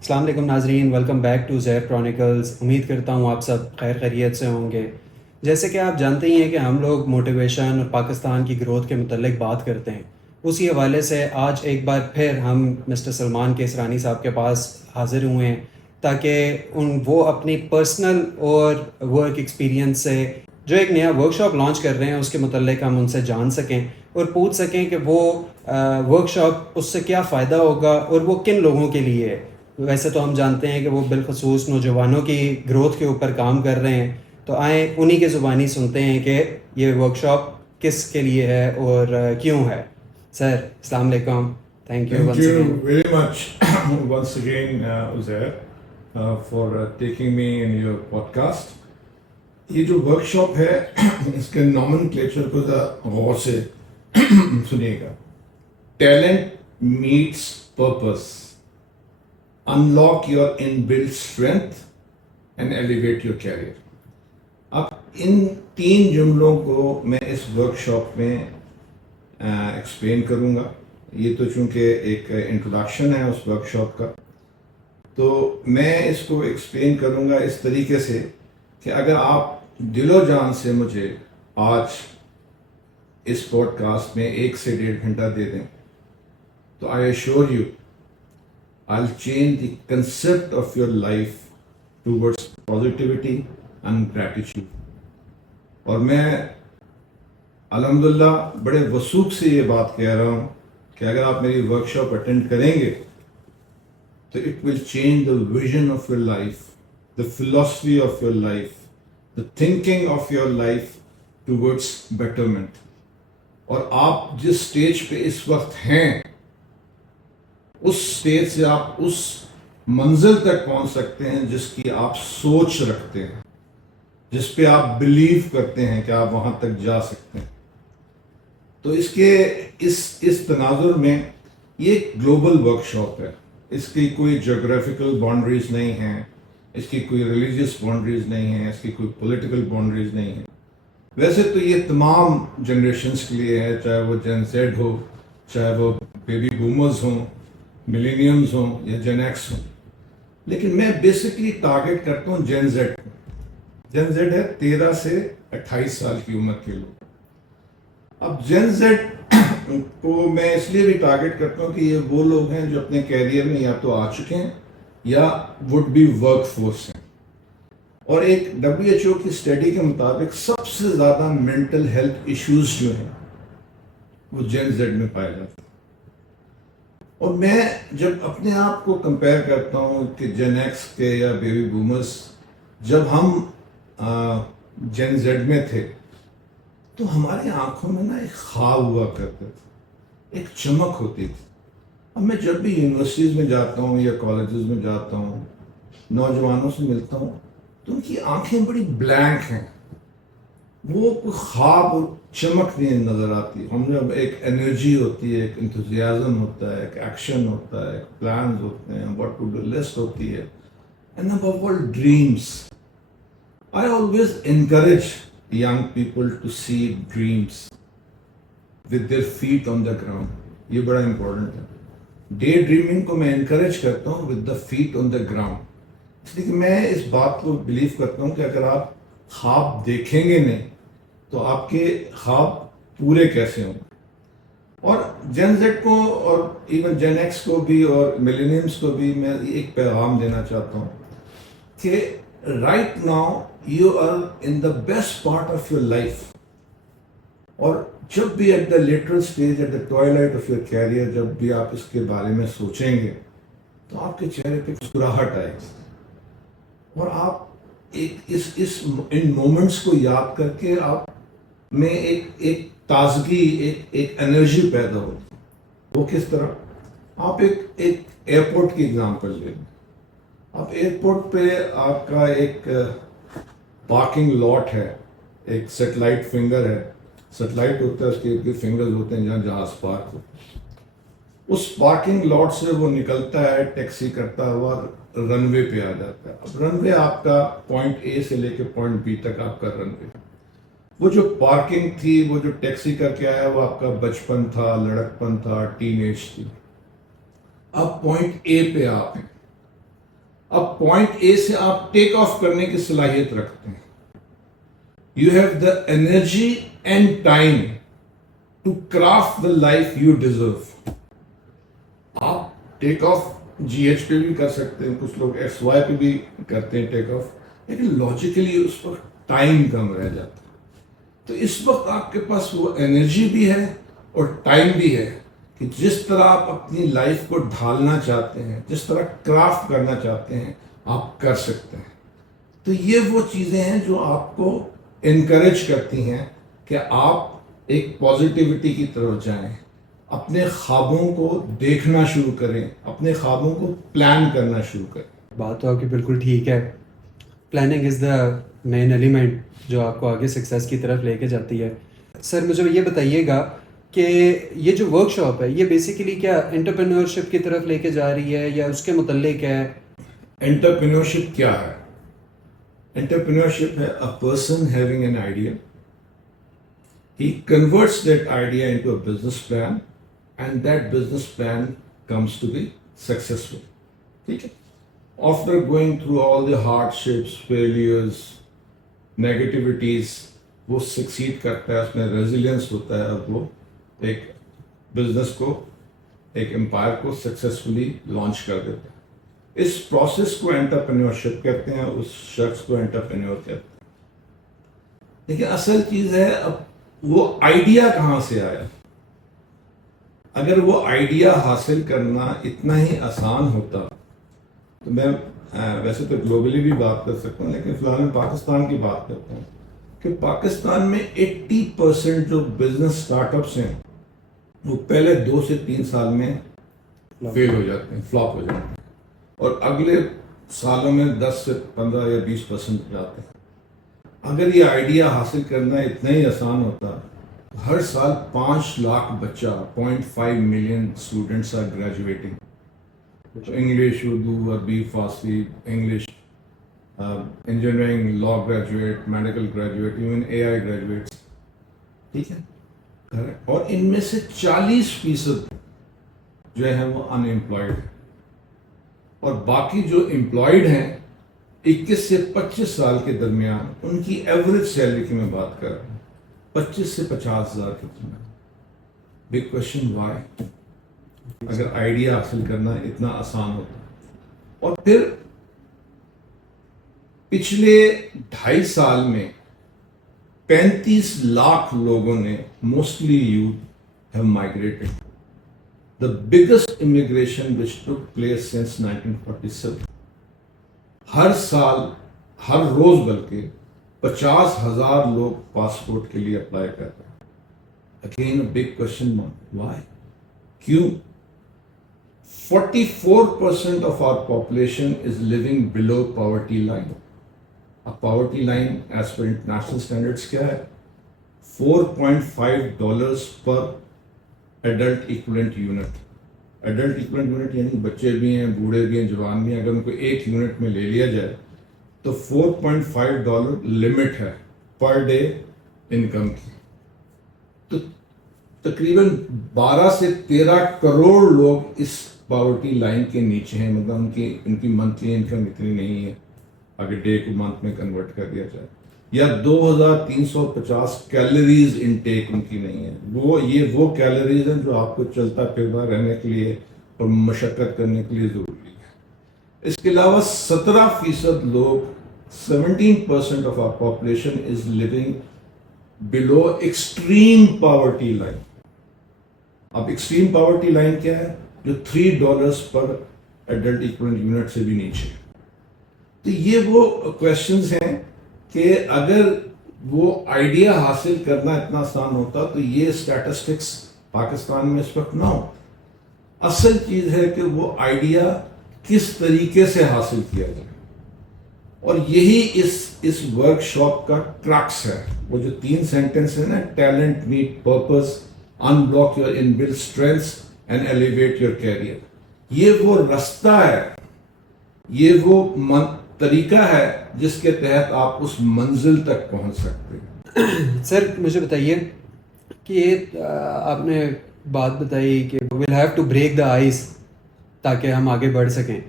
السلام علیکم ناظرین، ویلکم بیک ٹو زیر کرونیکلز۔ امید کرتا ہوں آپ سب خیر خیریت سے ہوں گے۔ جیسے کہ آپ جانتے ہی ہیں کہ ہم لوگ موٹیویشن اور پاکستان کی گروتھ کے متعلق بات کرتے ہیں، اسی حوالے سے آج ایک بار پھر ہم مسٹر سلمان کیسرانی صاحب کے پاس حاضر ہوئے ہیں تاکہ وہ اپنی پرسنل اور ورک ایکسپیرینس سے جو ایک نیا ورک شاپ لانچ کر رہے ہیں اس کے متعلق ہم ان سے جان سکیں اور پوچھ سکیں کہ وہ ورک شاپ اس سے کیا فائدہ ہوگا اور وہ کن لوگوں کے لیے ہے۔ ویسے تو ہم جانتے ہیں کہ وہ بالخصوص نوجوانوں کی گروتھ کے اوپر کام کر رہے ہیں، تو آئیں انہی کے زبانی سنتے ہیں کہ یہ ورک شاپ کس کے لیے ہے اور کیوں ہے۔ سر السلام علیکم، thank you Thank once again. you very much once again, Uzair, for taking me in your podcast. یہ جو ورک شاپ ہے اس کے نامن کلیچر کو غور سے سنیے گا۔ Talent meets purpose, unlock your inbuilt strength and elevate your career. اب ان تین جملوں کو میں اس ورک شاپ میں ایکسپلین کروں گا۔ یہ تو چونکہ ایک انٹروڈکشن ہے اس ورک شاپ کا، تو میں اس کو ایکسپلین کروں گا اس طریقے سے کہ اگر آپ دل و جان سے مجھے آج اس پوڈ کاسٹ میں 1 سے 1.5 گھنٹہ دے دیں تو I assure you I will change the concept of your life towards positivity and gratitude. اور میں الحمدللہ بڑے وثوق سے یہ بات کہہ رہا ہوں کہ اگر آپ میری ورک شاپ اٹینڈ کریں گے تو it will change the vision of your life, the philosophy of your life, the thinking of your life towards betterment. اور آپ جس اسٹیج پہ اس وقت ہیں اس اسٹیج سے آپ اس منزل تک پہنچ سکتے ہیں جس کی آپ سوچ رکھتے ہیں، جس پہ آپ بلیو کرتے ہیں کہ آپ وہاں تک جا سکتے ہیں۔ تو اس تناظر میں یہ ایک گلوبل ورک شاپ ہے۔ اس کی کوئی جغرافیکل باؤنڈریز نہیں ہیں، اس کی کوئی ریلیجیس باؤنڈریز نہیں ہیں، اس کی کوئی پولیٹیکل باؤنڈریز نہیں ہیں۔ ویسے تو یہ تمام جنریشنز کے لیے ہے، چاہے وہ جین زیڈ ہو، چاہے وہ بیبی بومرز ہوں، ملینیمز ہوں یا جین ایکس ہوں، لیکن میں بیسکلی ٹارگٹ کرتا ہوں جین زیڈ کو۔ جین زیڈ ہے 13 سے 28 سال کی عمر کے لوگ۔ اب جین زیڈ کو میں اس لیے بھی ٹارگٹ کرتا ہوں کہ یہ وہ لوگ ہیں جو اپنے کیریئر میں یا تو آ چکے ہیں یا وڈ بی ورک فورس ہیں۔ اور ایک WHO کی اسٹڈی کے مطابق سب سے زیادہ مینٹل ہیلتھ ایشوز جو ہیں وہ جین زیڈ میں پائے جاتے ہیں۔ اور میں جب اپنے آپ کو کمپیئر کرتا ہوں کہ جین ایکس کے یا بیبی بومرز، جب ہم جین زیڈ میں تھے تو ہماری آنکھوں میں نا ایک خواب ہوا کرتے تھے، ایک چمک ہوتی تھی۔ اب میں جب بھی یونیورسٹیز میں جاتا ہوں یا کالجز میں جاتا ہوں، نوجوانوں سے ملتا ہوں تو ان کی آنکھیں بڑی بلینک ہیں، وہ کوئی خواب اور چمک نہیں نظر آتی۔ ہم جب ایک انرجی ہوتی ہے، ایک انتھوزیازم ہوتا ہے، ایک ایکشن ہوتا ہے، ایک پلانز ہوتے ہیں، واٹ ٹو ڈو لسٹ ہوتی ہے، and above all dreams. I always encourage young people to see dreams with their feet on the ground۔ یہ بڑا امپورٹنٹ ہے۔ ڈے ڈریمنگ کو میں انکریج کرتا ہوں with the feet on the ground، اس لیے کہ میں اس بات کو بلیو کرتا ہوں کہ اگر آپ خواب دیکھیں گے نہیں تو آپ کے خواب پورے کیسے ہوں گے۔ اور جین زیڈ کو اور ایون جین ایکس کو بھی اور ملینیمز کو بھی میں ایک پیغام دینا چاہتا ہوں کہ right now you are in the best part of your life۔ اور جب بھی at the later stage, at the twilight of your career، جب بھی آپ اس کے بارے میں سوچیں گے تو آپ کے چہرے پہ مسکراہٹ آئے گی، اور آپ ان مومنٹس کو یاد کر کے آپ میں ایک تازگی، ایک انرجی پیدا ہوتی۔ وہ کس طرح؟ آپ ایک ایئرپورٹ کی ایگزامپل لیں۔ آپ ایئرپورٹ پہ آپ کا ایک پارکنگ لاٹ ہے، ایک سیٹلائٹ فنگر ہے، سیٹلائٹ ہوتا ہے، اس کے ارد فنگرز ہوتے ہیں جہاں جہاز پارک ہوتے ہیں۔ اس پارکنگ لاٹ سے وہ نکلتا ہے ٹیکسی کرتا ہوا رن وے پہ آ جاتا ہے۔ اب رن وے آپ کا پوائنٹ اے سے لے کے پوائنٹ بی تک آپ کا رن وے، وہ جو پارکنگ تھی، وہ جو ٹیکسی کر کے آیا، وہ آپ کا بچپن تھا، لڑکپن تھا، ٹین ایج تھی۔ اب پوائنٹ اے پہ آپ ہیں، اب پوائنٹ اے سے آپ ٹیک آف کرنے کی صلاحیت رکھتے ہیں. You have the energy and time to craft the life you deserve. آپ ٹیک آف جی ایچ پہ بھی کر سکتے ہیں, کچھ لوگ ایکس وائی پہ بھی کرتے ہیں ٹیک آف, لیکن لاجیکلی اس وقت ٹائم کم رہ جاتا ہے. تو اس وقت آپ کے پاس وہ انرجی بھی ہے اور ٹائم بھی ہے کہ جس طرح آپ اپنی لائف کو ڈھالنا چاہتے ہیں, جس طرح کرافٹ کرنا چاہتے ہیں, آپ کر سکتے ہیں. تو یہ وہ چیزیں ہیں جو آپ کو انکریج کرتی ہیں کہ آپ ایک پازیٹیوٹی کی طرف جائیں, اپنے خوابوں کو دیکھنا شروع کریں, اپنے خوابوں کو پلان کرنا شروع کریں. بات تو آپ کی بالکل ٹھیک ہے. Planning is the main element جو آپ کو آگے سکسیس کی طرف لے کے جاتی ہے. سر مجھے یہ بتائیے گا کہ یہ جو ورک شاپ ہے یہ بیسیکلی کیا انٹرپرینورشپ کی طرف لے کے جا رہی ہے یا اس کے متعلق ہے؟ انٹرپرینورشپ کیا ہے؟ انٹرپرینورشپ ہے a person having an idea. He converts that idea into a business plan and that business plan comes to be successful. ٹھیک ہے. After going through all the hardships, failures, negativities, وہ succeed کرتا ہے, اس میں resilience ہوتا ہے, اور وہ ایک بزنس کو, ایک امپائر کو سکسیسفلی لانچ کر دیتا ہے. اس پروسیس کو انٹرپرینورشپ کہتے ہیں, اس شخص کو انٹرپرینور کہتے ہیں. لیکن اصل چیز ہے اب وہ آئیڈیا کہاں سے آیا. اگر وہ آئیڈیا حاصل کرنا اتنا ہی آسان ہوتا تو میں ویسے تو گلوبلی بھی بات کر سکتا ہوں, لیکن فی الحال میں پاکستان کی بات کرتا ہوں کہ پاکستان میں 80% جو بزنس اسٹارٹ اپس ہیں وہ پہلے 2 سے 3 سال میں فیل ہو جاتے ہیں, فلاپ ہو جاتے ہیں, اور اگلے سالوں میں 10 سے 15 یا 20% جاتے ہیں. اگر یہ آئیڈیا حاصل کرنا اتنا ہی آسان ہوتا, ہر سال 5 لاکھ بچہ 0.5 million students are graduating. English, Urdu, عربی, فارسی, English, engineering, law graduate, medical graduate, even A I graduates. ٹھیک ہے. اور ان میں سے 40% جو ہے وہ ان امپلائڈ ہے, اور باقی جو امپلائڈ ہیں 21 سے 25 سال کے درمیان ان کی ایوریج سیلری کی میں بات کر رہا ہوں 25 سے 50 ہزار کے درمیان. بگ کوشچن وائی, اگر آئیڈیا حاصل کرنا اتنا آسان ہوتا. اور پھر پچھلے 2.5 سال میں 35 لاکھ لوگوں نے, mostly youth, have migrated. The biggest immigration which took place since 1947. ہر سال, ہر روز بلکہ 50,000 لوگ پاسپورٹ کے لیے اپلائی کر رہے ہیں. Again a big question mark. Why? کیوں؟ 44% of our population is living below poverty line. اب poverty line as per international standards کیا ہے؟ $4.5 per adult equivalent unit. Adult equivalent unit یعنی بچے بھی ہیں, بوڑھے بھی ہیں, جوان بھی ہیں. اگر ان کو ایک یونٹ میں لے لیا جائے تو $4.5 لمٹ ہے پر ڈے انکم کی. تو تقریباً 12 سے 13 کروڑ لوگ اس پاورٹی لائن کے نیچے ہیں. مطلب ان کی منتھلی انکم اتنی نہیں ہے اگر ڈے کو منتھ میں کنورٹ کر دیا جائے, یا 2350 کیلوریز انٹیک ان کی نہیں ہے. وہ کیلوریز ہیں جو آپ کو چلتا پھرتا رہنے کے لیے اور مشقت کرنے کے لیے ضروری ہے. اس کے علاوہ 17% لوگ, 17% of our population is living below extreme poverty line. اب ایکسٹریم پاورٹی لائن کیا ہے؟ جو $3 پر ایڈلٹ ایکویولنٹ یونٹ سے بھی نیچے. تو یہ وہ کوشچنز ہیں کہ اگر وہ آئیڈیا حاصل کرنا اتنا آسان ہوتا تو یہ اسٹیٹسٹکس پاکستان میں اس وقت نہ ہو. اصل چیز ہے کہ وہ آئیڈیا کس طریقے سے حاصل کیا جائے, اور یہی اس ورک شاپ کا کرکس ہے. وہ جو 3 سینٹنس ہے نا, talent meet purpose, unblock your inbuilt strengths and elevate your career. یہ وہ رستہ ہے, یہ وہ طریقہ ہے جس کے تحت آپ اس منزل تک پہنچ سکتے ہیں. سر مجھے بتائیے کہ آپ نے بات بتائی کہ we'll have to break the ice تاکہ ہم آگے بڑھ سکیں.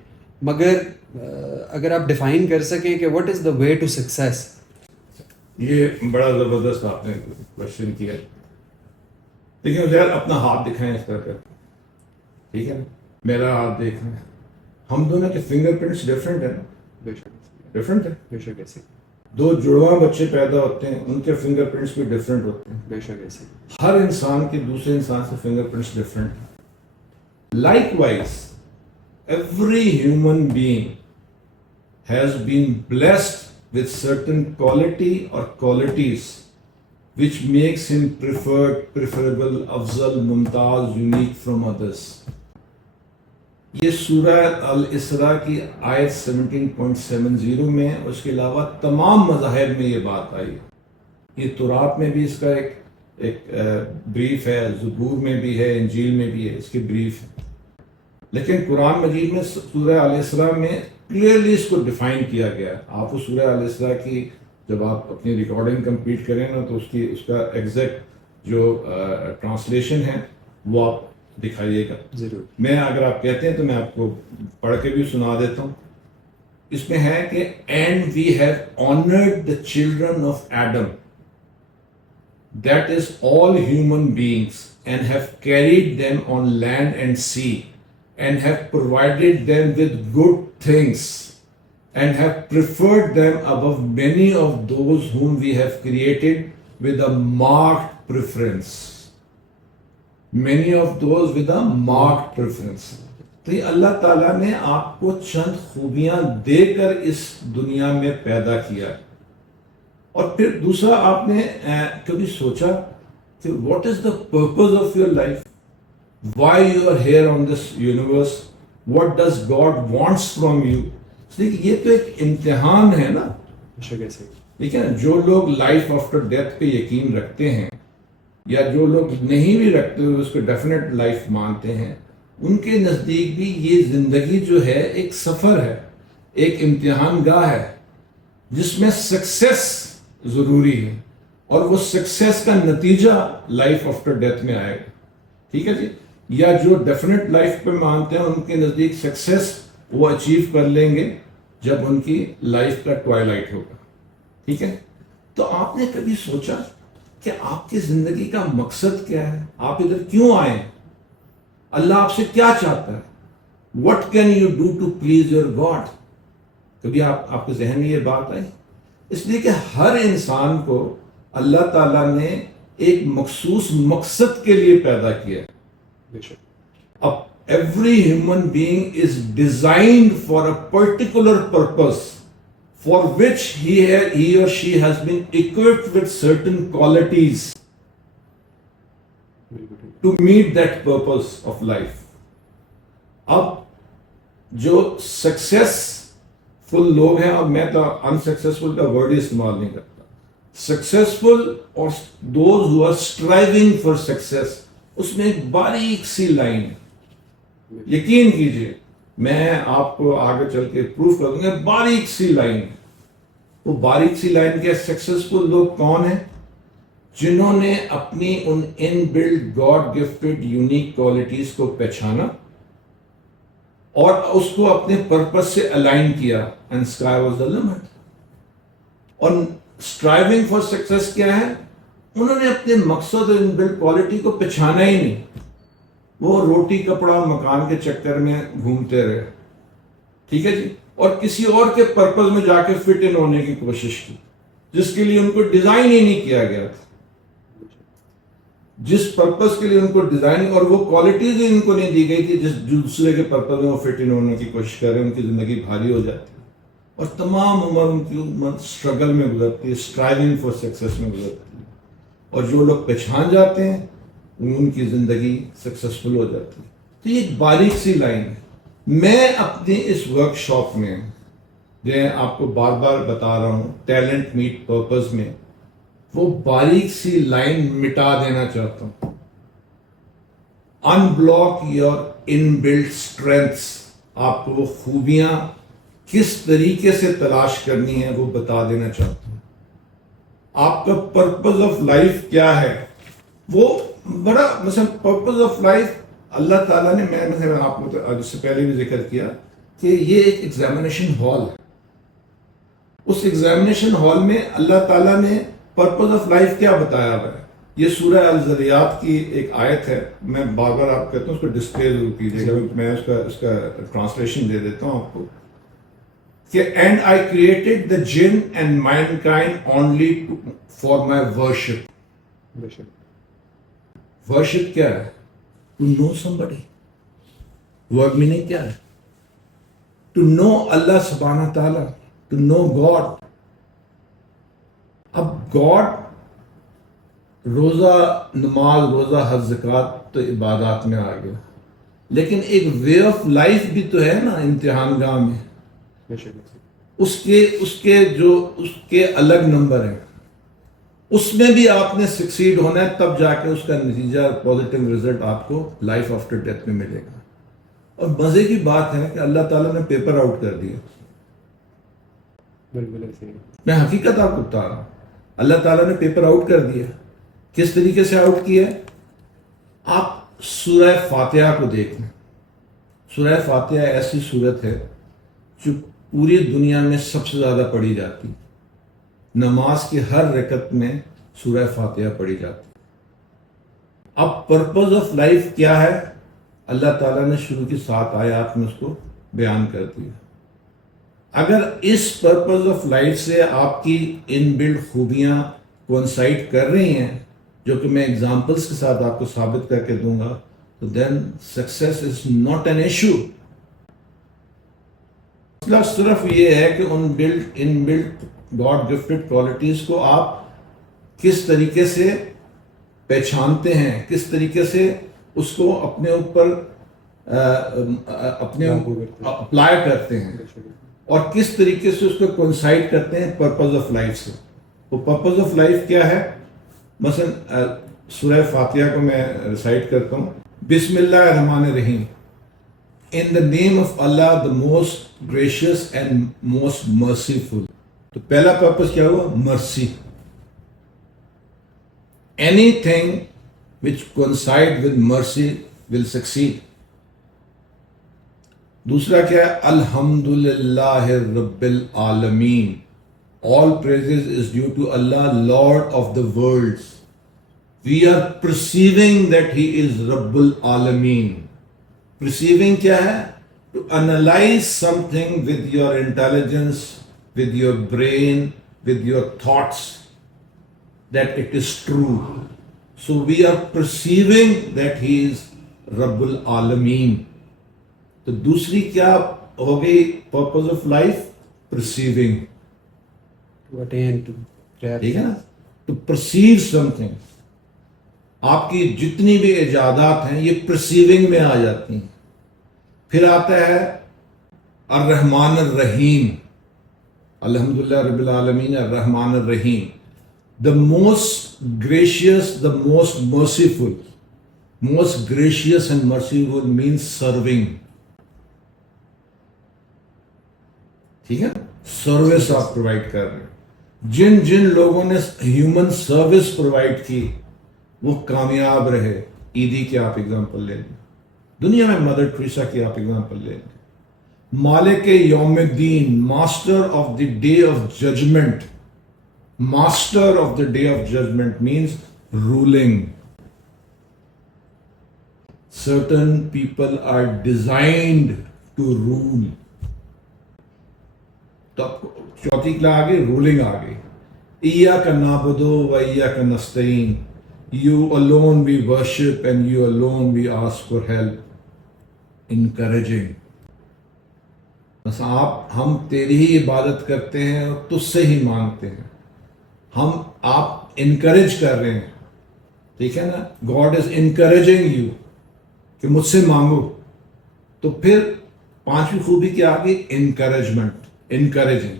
مگر اگر آپ ڈیفائن کر سکیں کہ what is the way to success. یہ بڑا زبردست آپ نے کوشچن کیا. لیکن ذرا اپنا ہاتھ دکھائیں اس طرح کر کے. ٹھیک ہے نا, میرا ہاتھ دیکھیں, ہم دونوں کے فنگر پرنٹس ڈفرینٹ ہیں نا, بے شک ڈفرینٹ ہے. بے شک ایسے, دو جڑواں بچے پیدا ہوتے ہیں, ان کے فنگر پرنٹس بھی ڈفرینٹ ہوتے ہیں. بے شک ایسے. ہر انسان کے دوسرے انسان سے فنگر پرنٹس ڈفرینٹ ہیں. Like wise every human being has been blessed with certain quality or qualities which makes him preferred, preferable, afzal, mumtaz, unique from others. یہ سورہ الاسراء کی آیت 17.70 میں, اس کے علاوہ تمام مذاہب میں یہ بات آئی. یہ تورات میں بھی اس کا ایک بریف ہے, زبور میں بھی ہے, انجیل میں بھی ہے اس کی بریف ہے. لیکن قرآن مجید میں سورہ الاسراء میں کلیئرلی اس کو ڈیفائن کیا گیا ہے. آپ اس سورہ الاسراء کی جب آپ اپنی ریکارڈنگ کمپلیٹ کریں نا تو اس کا ایگزیکٹ جو ٹرانسلیشن ہے وہ آپ دکھائیے گا ضرور. میں اگر آپ کہتے ہیں تو میں آپ کو پڑھ کے بھی سنا دیتا ہوں. اس میں ہے کہ and we have honoured the children of Adam, that is all human beings, and have carried them on land and sea, and have provided them with good things, and have preferred them above many of those whom we have created with a marked preference. Many of those with a marked preference. تو یہ اللہ تعالیٰ نے آپ کو چند خوبیاں دے کر اس دنیا میں پیدا کیا. اور پھر دوسرا, آپ نے کبھی سوچا کہ what is the purpose of your life? Why you are here on this universe? What does God wants from you? یہ تو ایک امتحان ہے نا. ٹھیک ہے نا, جو لوگ لائف آفٹر ڈیتھ پہ یقین رکھتے ہیں یا جو لوگ نہیں بھی رکھتے ہوئے اس کو ڈیفینیٹ لائف مانتے ہیں, ان کے نزدیک بھی یہ زندگی جو ہے ایک سفر ہے, ایک امتحان گاہ ہے جس میں سکسیس ضروری ہے, اور وہ سکسیس کا نتیجہ لائف آفٹر ڈیتھ میں آئے گا. ٹھیک ہے جی. یا جو ڈیفینیٹ لائف پہ مانتے ہیں ان کے نزدیک سکسیس وہ اچیو کر لیں گے جب ان کی لائف کا ٹوائلائٹ ہوگا. ٹھیک ہے. تو آپ نے کبھی سوچا کہ آپ کی زندگی کا مقصد کیا ہے؟ آپ ادھر کیوں آئے ہیں؟ اللہ آپ سے کیا چاہتا ہے؟ What can you do to please your God? کبھی آپ کے ذہن میں یہ بات آئی؟ اس لیے کہ ہر انسان کو اللہ تعالیٰ نے ایک مخصوص مقصد کے لیے پیدا کیا. Every human being is designed for a particular purpose for which he or she has been equipped with certain qualities to meet that purpose of life. اب جو سکسیسفل لوگ ہیں, اور میں تو انسکسیسفل کا ورڈ ہی استعمال نہیں کرتا, سکسیسفل اور those who are striving for success, اس میں ایک باریک سی لائن ہے. یقین کیجئے, میں آپ کو آگے چل کے پروف کر دوں گا, باریک سی لائن. وہ باریک سی لائن کے سکسیسفل لوگ کون ہیں؟ جنہوں نے اپنی ان inbuilt God gifted unique qualities کو پہچانا اور اس کو اپنے پرپس سے الائن کیا. And sky was the limit. اور اسٹرائیونگ فار سکسیس کیا ہے؟ انہوں نے اپنے مقصد اور ان بلڈ کوالٹی کو پہچانا ہی نہیں. وہ روٹی کپڑا مکان کے چکر میں گھومتے رہے. ٹھیک ہے جی. اور کسی اور کے پرپز میں جا کے فٹ ان ہونے کی کوشش کی جس کے لیے ان کو ڈیزائن ہی نہیں کیا گیا تھا. جس پرپز کے لیے ان کو ڈیزائن اور وہ کوالٹیز ان کو نہیں دی گئی تھی جس دوسرے کے پرپز میں وہ فٹ ان ہونے کی کوشش کر رہے ہیں, ان کی زندگی بھاری ہو جاتی ہے اور تمام عمر ان کی عمر اسٹرگل میں گزرتی ہے, اسٹرائیونگ فار سکسیس میں گزرتی ہے. اور جو لوگ پہچان جاتے ہیں ان کی زندگی سکسیسفل ہو جاتی ہے. تو یہ ایک باریک سی لائن ہے. میں اپنے اس ورک شاپ میں جو آپ کو بار بار بتا رہا ہوں, ٹیلنٹ میٹ پرپز میں, وہ باریک سی لائن مٹا دینا چاہتا ہوں. Unblock your inbuilt strengths. آپ کو وہ خوبیاں کس طریقے سے تلاش کرنی ہے وہ بتا دینا چاہتا ہوں. آپ کا پرپز آف لائف کیا ہے؟ وہ بڑا مثلا پرپز آف لائف اللہ تعالیٰ نے, میں مثلا آپ کو اس سے پہلے بھی ذکر کیا کہ یہ ایک ایگزامینیشن ہال ہے. اس ایگزامینیشن ہال میں اللہ تعالیٰ نے پرپز آف لائف کیا بتایا ہوا ہے. یہ سورہ الذریات کی ایک آیت ہے, میں بار بار آپ کہتا ہوں اس کو ڈسپلے ضرور کیجیے گا, میں اس کا ٹرانسلیشن دے دیتا ہوں آپ کو کہ and I created the jinn and mankind only for my worship. Worship کیا ہے؟ To know somebody. Word meaning کیا ہے؟ ٹو نو اللہ سبحانہ تعالیٰ, ٹو نو گاڈ. اب گاڈ روزہ نماز, روزہ حج زکوٰۃ تو عبادات میں آ گیا, لیکن ایک وے آف لائف بھی تو ہے نا امتحان گاہ میں. اس کے الگ نمبر ہیں, اس میں بھی آپ نے سکسیڈ ہونا ہے, تب جا کے اس کا نتیجہ پازیٹیو رزلٹ آپ کو لائف آفٹر ڈیتھ میں ملے گا. اور مزے کی بات ہے کہ اللہ تعالیٰ نے پیپر آؤٹ کر دیا. میں حقیقت آپ کو بتا رہا ہوں, اللہ تعالیٰ نے پیپر آؤٹ کر دیا. کس طریقے سے آؤٹ کیا ہے؟ آپ سورہ فاتحہ کو دیکھ لیں. سورہ فاتحہ ایسی صورت ہے جو پوری دنیا میں سب سے زیادہ پڑھی جاتی. نماز کی ہر رکعت میں سورہ فاتحہ پڑھی جاتی. اب پرپز آف لائف کیا ہے؟ اللہ تعالیٰ نے شروع کی 7 آیات میں اس کو بیان کر دیا. اگر اس پرپز آف لائف سے آپ کی ان بلڈ خوبیاں کوانسائڈ کر رہی ہیں, جو کہ میں ایگزامپلس کے ساتھ آپ کو ثابت کر کے دوں گا, تو then success is not an issue. مسئلہ صرف یہ ہے کہ inbuilt God gifted qualities کو آپ کس طریقے سے پہچانتے ہیں, کس طریقے سے اس کو اپنے اوپر اپلائی کرتے ہیں, اور کس طریقے سے اس کو کوانسائڈ کرتے ہیں پرپز آف لائف سے. وہ پرپز آف لائف کیا ہے؟ مثلا سورہ فاتحہ کو میں ریسائٹ کرتا ہوں. بسم اللہ الرحمن الرحیم. In the name of Allah, the most gracious and most merciful. تو پہلا پرپس کیا ہوا؟ مرسی. Anything which coincide with mercy will succeed. دوسرا کیا ہے؟ الحمدللہ رب العالمین. All praises is due to Allah, Lord of the worlds. We are perceiving that He is Rabbul Alameen. Perceiving کیا ہے؟ To analyze something with your intelligence, with your brain, with your thoughts, that it is true. So we are perceiving that He is Rabbul Alameen. تو دوسری کیا ہو گئی purpose of life؟ Perceiving. ٹھیک ہے نا؟ To perceive something. آپ کی جتنی بھی ایجادات ہیں یہ پرسیونگ میں آ جاتی ہیں. پھر آتا ہے الرحمن الرحیم. الحمدللہ رب العالمین الرحمن الرحیم. The most gracious, the most merciful. Most gracious and merciful means serving. ٹھیک ہے؟ سروس آپ پرووائڈ کر رہے ہیں. جن لوگوں نے ہیومن سروس پرووائڈ کی وہ کامیاب رہے. عیدی کی آپ اگزامپل لے لیں, دنیا میں مدر ٹریسا کی آپ اگزامپل لے لیں. مالک یوم الدین, master of the day of judgment. Master of the day of judgment means ruling. Certain people are designed to rule. تو چوتھی کیا آ گئی؟ رولنگ آ گئی. ایاک نعبد و ایاک نستعین. You alone we worship and you alone we ask for help. Encouraging. بس ہم تیری ہی عبادت کرتے ہیں اور تجھ سے ہی مانگتے ہیں. آپ انکریج کر رہے ہیں. ٹھیک ہے نا؟ God is encouraging you کہ مجھ سے مانگو. تو پھر 5ویں خوبی کیا آ گئی؟ انکریجمنٹ. Encouraging.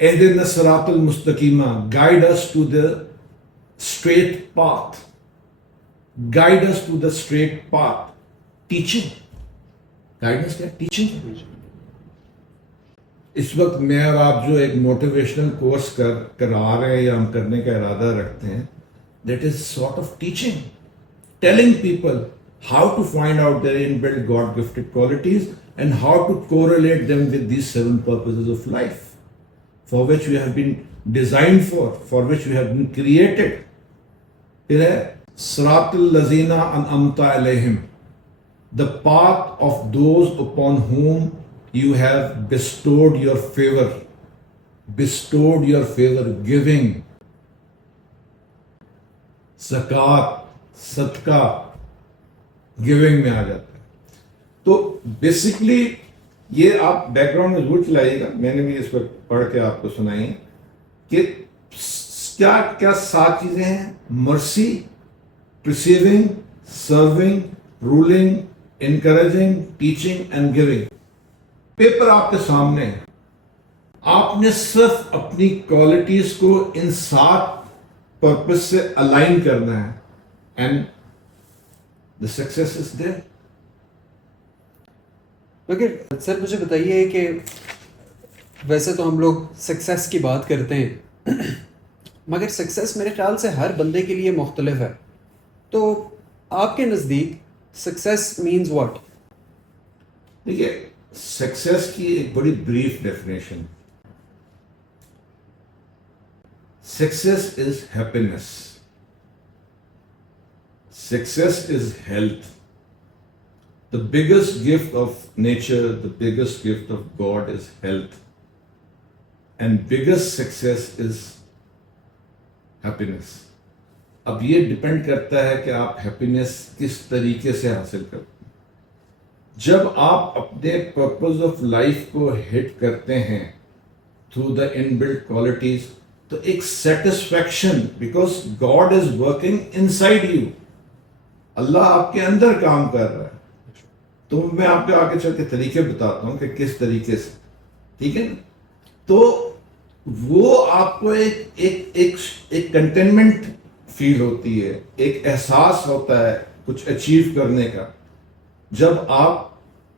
اہدنا الصراط المستقیم. Guide us to the straight path. Guide us to the straight path. Teaching. Guidance کیا؟ Teaching. اس وقت میں اور آپ جو ایک موٹیویشنل کورس کرا رہے ہیں یا ہم کرنے کا ارادہ رکھتے ہیں, that is sort of teaching. Telling people how to find out their inbuilt God gifted qualities and how to correlate them with these 7 purposes of life for which we have been designed for which we have been created. پھر ہے صراط الذین انعمت علیہم, the path of those upon whom you have bestowed your favor, giving زکوٰۃ, صدقہ giving میں آ جاتا ہے. تو بیسکلی یہ آپ بیک گراؤنڈ میں ضرور چلائیے گا, میں نے بھی اس پر پڑھ کے آپ کو سنائی ہیں کہ کیا کیا 7 چیزیں ہیں: mercy, perceiving, serving, ruling, encouraging, teaching and giving. Paper آپ کے سامنے ہے, آپ نے صرف اپنی کوالٹیز کو ان 7 پرپس سے الائن کرنا ہے and the success is there. مگر سر مجھے بتائیے کہ ویسے تو ہم لوگ سکسیس کی بات کرتے ہیں مگر سکسیس میرے خیال سے ہر بندے کے لیے مختلف ہے. تو آپ کے نزدیک سکسیس مینز واٹ؟ دیکھیے, سکسیس کی ایک بڑی brief definition. Success is happiness. Success is health. The biggest gift of nature, the biggest gift of God is health. And biggest success is happiness. اب یہ ڈیپینڈ کرتا ہے کہ آپ ہیپینس کس طریقے سے حاصل کرتے ہیں. جب آپ اپنے پرپز آف لائف کو ہٹ کرتے ہیں through the inbuilt qualities, تو ایک satisfaction, because God is working inside you, اللہ آپ کے اندر کام کر رہا ہے. تو میں آپ کو آگے چل کے طریقے بتاتا ہوں کہ کس طریقے سے, ٹھیک ہے نا. تو وہ آپ کو ایک کنٹینمنٹ فیل ہوتی ہے, ایک احساس ہوتا ہے کچھ اچیو کرنے کا, جب آپ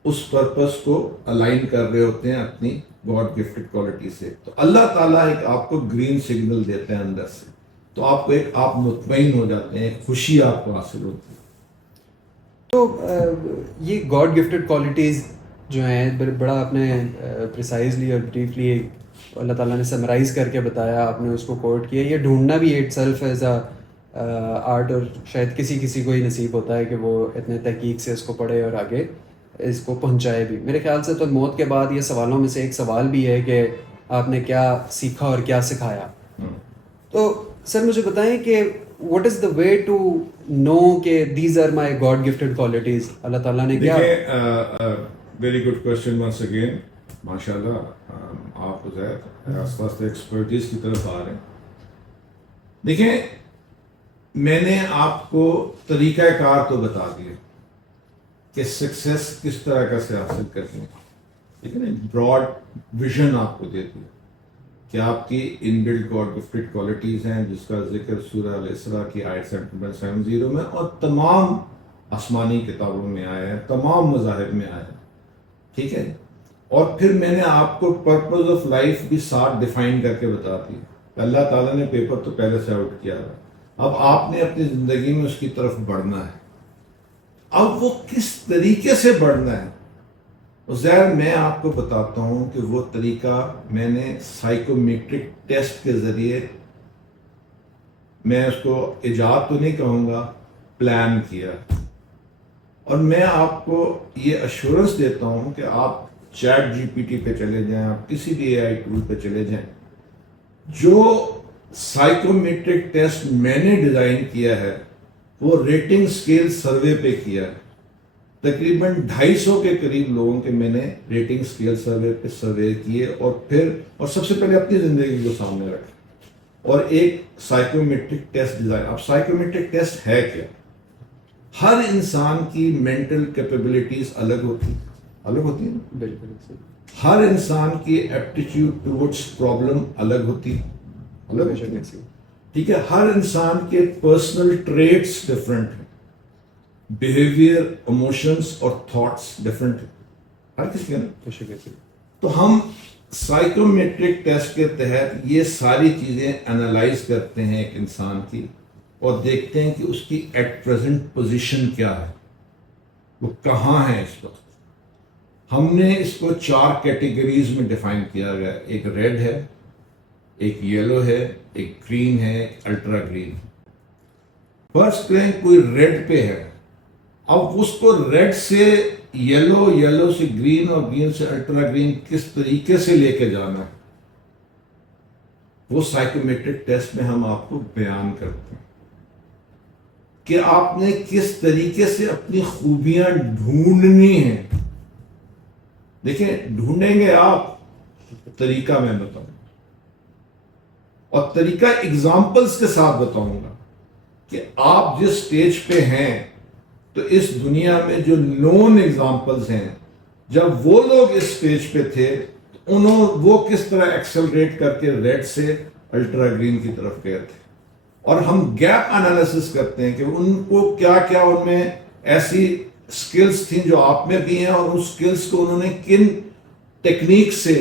اس پرپس کو الائن کر رہے ہوتے ہیں اپنی گاڈ گفٹڈ کوالٹی سے. تو اللہ تعالیٰ ایک آپ کو گرین سگنل دیتے ہیں اندر سے, تو آپ کو آپ مطمئن ہو جاتے ہیں, ایک خوشی آپ کو حاصل ہوتی ہے. تو یہ گاڈ گفٹڈ کوالٹیز جو ہیں بڑا آپ نے پریسائزلی اور بریفلی اللہ تعالیٰ نے سمرائز کر کے بتایا, آپ نے اس کو کوٹ کیا. یہ ڈھونڈنا بھی it self as a art, اور شاید کسی کو ہی نصیب ہوتا ہے کہ وہ اتنے تحقیق سے اس کو پڑھے اور آگے اس کو پہنچائے بھی. میرے خیال سے تو موت کے بعد یہ سوالوں میں سے ایک سوال بھی ہے کہ آپ نے کیا سیکھا اور کیا سکھایا. تو سر مجھے بتائیں کہ what is the way to know کہ these are my God gifted qualities, اللہ تعالیٰ نے کیا. Very good question once again, ماشاء اللہ آپ آس پاس ایکسپرٹیز کی طرف آ رہے ہیں. دیکھیں, میں نے آپ کو طریقہ کار تو بتا دیا کہ سکسیس کس طرح کا سے حاصل کرنی ہے, ٹھیک ہے نا. براڈ ویژن آپ کو دے دیا کہ آپ کی ان بلڈ گاڈ گفٹڈ کوالٹیز ہیں, جس کا ذکر سورہ الاسراء کی آیت 70 میں اور تمام آسمانی کتابوں میں آیا ہے, تمام مذاہب میں آیا ہے, ٹھیک ہے. اور پھر میں نے آپ کو پرپز آف لائف بھی 7 ڈیفائن کر کے بتا دی. اللہ تعالیٰ نے پیپر تو پہلے سے آؤٹ کیا ہے, اب آپ نے اپنی زندگی میں اس کی طرف بڑھنا ہے. اب وہ کس طریقے سے بڑھنا ہے, زہر میں آپ کو بتاتا ہوں کہ وہ طریقہ میں نے سائیکومیٹرک ٹیسٹ کے ذریعے, میں اس کو ایجاد تو نہیں کہوں گا, پلان کیا. اور میں آپ کو یہ ایشورنس دیتا ہوں کہ آپ چیٹ جی پی ٹی پہ چلے جائیں, آپ کسی بھی اے آئی ٹول پہ چلے جائیں, جو سائیکومیٹرک ٹیسٹ میں نے ڈیزائن کیا ہے وہ ریٹنگ اسکیل سروے پہ کیا ہے. تقریباً 250 کے قریب لوگوں کے میں نے ریٹنگ اسکیل سروے پہ سروے کیے, اور سب سے پہلے اپنی زندگی کو سامنے رکھا اور ایک سائیکومیٹرک ٹیسٹ ڈیزائن. اب سائیکومیٹرک ٹیسٹ ہے کیا؟ ہر انسان کی مینٹل کیپیبلٹیز الگ ہوتی ہیں, بالکل. ہر انسان کی ایپٹیٹیوڈ ٹورڈس پرابلم الگ ہوتی ہے, ٹھیک ہے. ہر انسان کے پرسنل ٹریٹس ڈفرینٹ ہیں, بیہیویئر, ایموشنس اور تھاٹس ڈفرینٹ ہیں ہر کسی کے. تو ہم سائیکومیٹرک ٹیسٹ کے تحت یہ ساری چیزیں انالائز کرتے ہیں ایک انسان کی, اور دیکھتے ہیں کہ اس کی ایٹ پریزنٹ پوزیشن کیا ہے, وہ کہاں ہے اس وقت. ہم نے اس کو 4 کیٹیگریز میں ڈیفائن کیا گیا. ایک ریڈ ہے, ایک یلو ہے, ایک گرین ہے, ایک الٹرا گرین. فرض کریں کوئی ریڈ پہ ہے, اب اس کو ریڈ سے یلو, یلو سے گرین اور گرین سے الٹرا گرین کس طریقے سے لے کے جانا ہے, وہ سائیکومیٹرک ٹیسٹ میں ہم آپ کو بیان کرتے ہیں کہ آپ نے کس طریقے سے اپنی خوبیاں ڈھونڈنی ہیں. دیکھیں, ڈھونڈیں گے آپ, طریقہ میں بتاؤں اور طریقہ ایگزامپلس کے ساتھ بتاؤں گا کہ آپ جس سٹیج پہ ہیں, تو اس دنیا میں جو نون ایگزامپلس ہیں, جب وہ لوگ اس سٹیج پہ تھے وہ کس طرح ایکسلریٹ کر کے ریڈ سے الٹرا گرین کی طرف گئے تھے. اور ہم گیپ انالیسس کرتے ہیں کہ ان کو کیا کیا ان میں ایسی سکلز تھیں جو آپ میں بھی ہیں, اور اس سکلز کو انہوں نے کن ٹیکنیک سے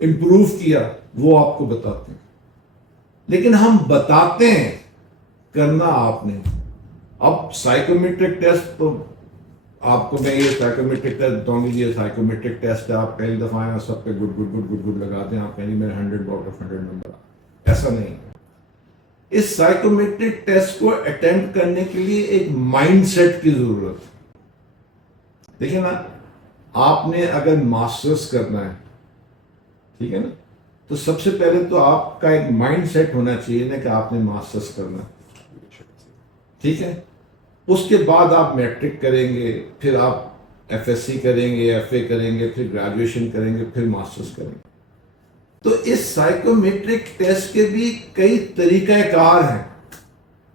امپروو کیا, وہ آپ کو بتاتے ہیں. لیکن ہم بتاتے ہیں, کرنا آپ نے. اب سائیکومیٹرک ٹیسٹ تو آپ کو میں یہ سائیکومیٹرک ٹیسٹ بتاؤں گی, یہ سائیکومیٹرک ٹیسٹ ہے, آپ پہلی دفعہ آئیں سب پہ good good good good good لگاتے ہیں, آپ کہیں میرے 100 آؤٹ آف 100 نمبر. ایسا نہیں. اس سائیکومیٹرک ٹیسٹ کو اٹیمپٹ کرنے کے لیے ایک مائنڈ سیٹ کی ضرورت ہے. دیکھیں نا, آپ نے اگر ماسٹرز کرنا ہے, ٹھیک ہے نا, تو سب سے پہلے تو آپ کا ایک مائنڈ سیٹ ہونا چاہیے نا کہ آپ نے ماسٹرز کرنا ہے, ٹھیک ہے. اس کے بعد آپ میٹرک کریں گے, پھر آپ ایف ایس سی کریں گے, ایف اے کریں گے, پھر گریجویشن کریں گے, پھر ماسٹرز کریں گے. تو اس سائیکومیٹرک ٹیسٹ کے بھی کئی طریقہ کار ہیں.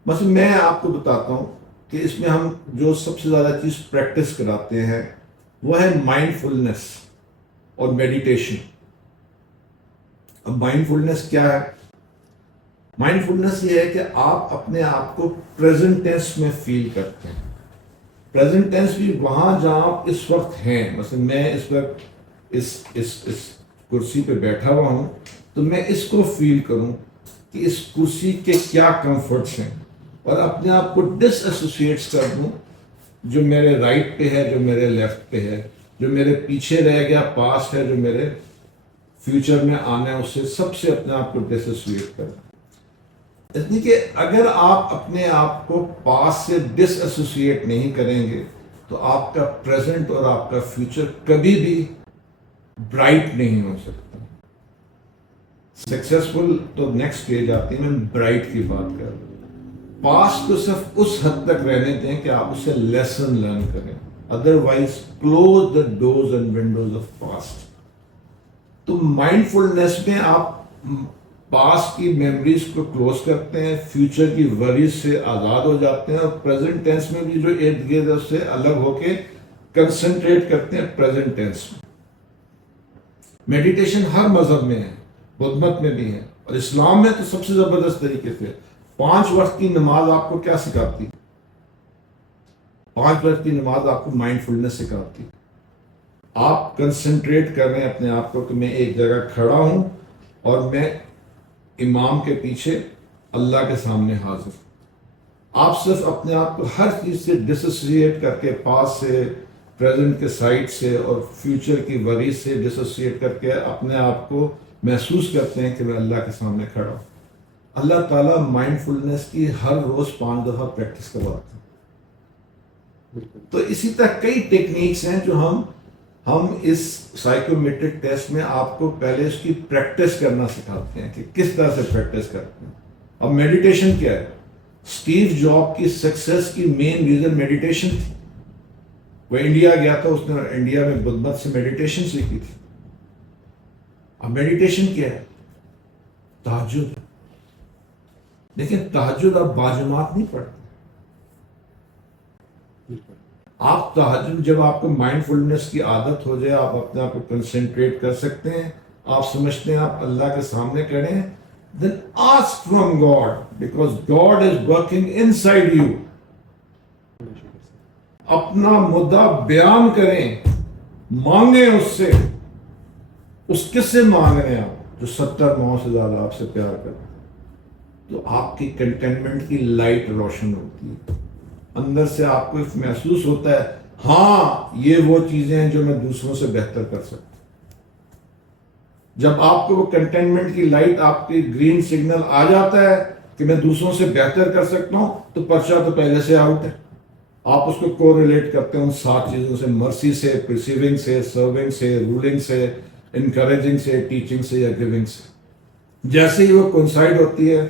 مثلا میں آپ کو بتاتا ہوں کہ اس میں ہم جو سب سے زیادہ چیز پریکٹس کراتے ہیں وہ ہے مائنڈ فلنس اور میڈیٹیشن. اب مائنڈ فلنس کیا ہے؟ مائنڈ فلنس یہ ہے کہ آپ اپنے آپ کو پریزنٹ ٹینس میں فیل کرتے ہیں. پریزنٹ ٹینس بھی وہاں جہاں آپ اس وقت ہیں. مثلا میں اس وقت اس کرسی پہ بیٹھا ہوا ہوں, تو میں اس کو فیل کروں کہ اس کرسی کے کیا کمفرٹس ہیں, اور اپنے آپ کو ڈس ایسوسیٹس کر دوں جو میرے رائٹ پہ ہے, جو میرے لیفٹ پہ ہے, جو میرے پیچھے رہ گیا پاسٹ ہے, جو میرے فیوچر میں آنا ہے, اس سے سب سے اپنے آپ کو ڈس ایسوسیٹ کرنا. اس لیے کہ اگر آپ اپنے آپ کو پاسٹ سے ڈس ایسوسیٹ نہیں کریں گے تو آپ کا پریزنٹ اور آپ کا فیوچر کبھی بھی برائٹ نہیں ہو سکتا. سکسیسفل تو نیکسٹ اسٹیج آتی ہے, میں برائٹ کی بات کر رہا ہوں. پاسٹ کو صرف اس حد تک رہنے دیں کہ آپ اس سے لیسن لرن کریں, otherwise close the doors and windows of past. تو مائنڈ فلنس میں آپ پاسٹ کی میموریز کو کلوز کرتے ہیں, فیوچر کی وریز سے آزاد ہو جاتے ہیں, اور پریزنٹ ٹینس میں بھی جو ارد گرد ہے اس سے الگ ہو کے کنسنٹریٹ کرتے ہیں پریزنٹ ٹینس میں. میڈیٹیشن ہر مذہب میں ہے, بدھ مت میں بھی ہے, اور اسلام میں تو سب سے زبردست طریقے سے 5 وقت کی نماز آپ کو کیا سکھاتی؟ 5 وقت کی نماز آپ کو مائنڈ فلنس سکھاتی. آپ کنسنٹریٹ کر رہے ہیں اپنے آپ کو کہ میں ایک جگہ کھڑا ہوں اور میں امام کے پیچھے اللہ کے سامنے حاضر. آپ صرف اپنے آپ کو ہر چیز سے ڈس ایسوسیٹ کر کے, پاس سے, پریزنٹ کے سائڈ سے اور فیوچر کی وریز سے ڈس ایسوسیٹ کر کے اپنے آپ کو محسوس کرتے ہیں کہ میں اللہ کے سامنے کھڑا ہوں. اللہ تعالیٰ مائنڈ فلنس کی ہر روز 5 دفعہ پریکٹس کرواتے ہیں. تو اسی طرح کئی ٹیکنیکس ہیں جو ہم اس سائیکومیٹرک ٹیسٹ میں آپ کو پہلے اس کی پریکٹس کرنا سکھاتے ہیں کہ کس طرح سے پریکٹس کرتے ہیں. اب میڈیٹیشن کیا ہے؟ اسٹیو جاب کی سکسیس کی مین ریزن میڈیٹیشن تھی. وہ انڈیا گیا تھا, اس نے انڈیا میں بدھ مت سے میڈیٹیشن سیکھی تھی. اب میڈیٹیشن کیا ہے؟ تہجد. لیکن تہجد آپ باجماعت نہیں پڑھتے. آپ تہجد جب آپ کو مائنڈ فلنس کی عادت ہو جائے, آپ اپنے آپ کو کنسنٹریٹ کر سکتے ہیں, آپ سمجھتے ہیں آپ اللہ کے سامنے کھڑے ہیں, then ask from God because God is working inside you. اپنا مدعا بیان کریں, مانگیں اس سے. اس کس سے مانگ رہے ہیں آپ؟ جو 70 ماہ سے زیادہ آپ سے پیار کرتے ہیں. تو آپ کی کنٹینمنٹ کی لائٹ روشن ہوتی ہے, اندر سے آپ کو محسوس ہوتا ہے ہاں یہ وہ چیزیں ہیں جو میں دوسروں سے بہتر کر سکتا ہوں. جب آپ کو وہ کنٹینمنٹ کی لائٹ آپ کی گرین سگنل آ جاتا ہے کہ میں دوسروں سے بہتر کر سکتا ہوں تو پرچہ تو پہلے سے آؤٹ ہے. آپ اس کو کو ریلیٹ کرتے ہیں ان 7 چیزوں سے, مرسی سے, پرسیونگ سے, سرونگ سے, رولنگ سے, انکریجنگ سے, ٹیچنگ سے یا گیونگ سے. جیسے ہی وہ کنسائڈ ہوتی ہے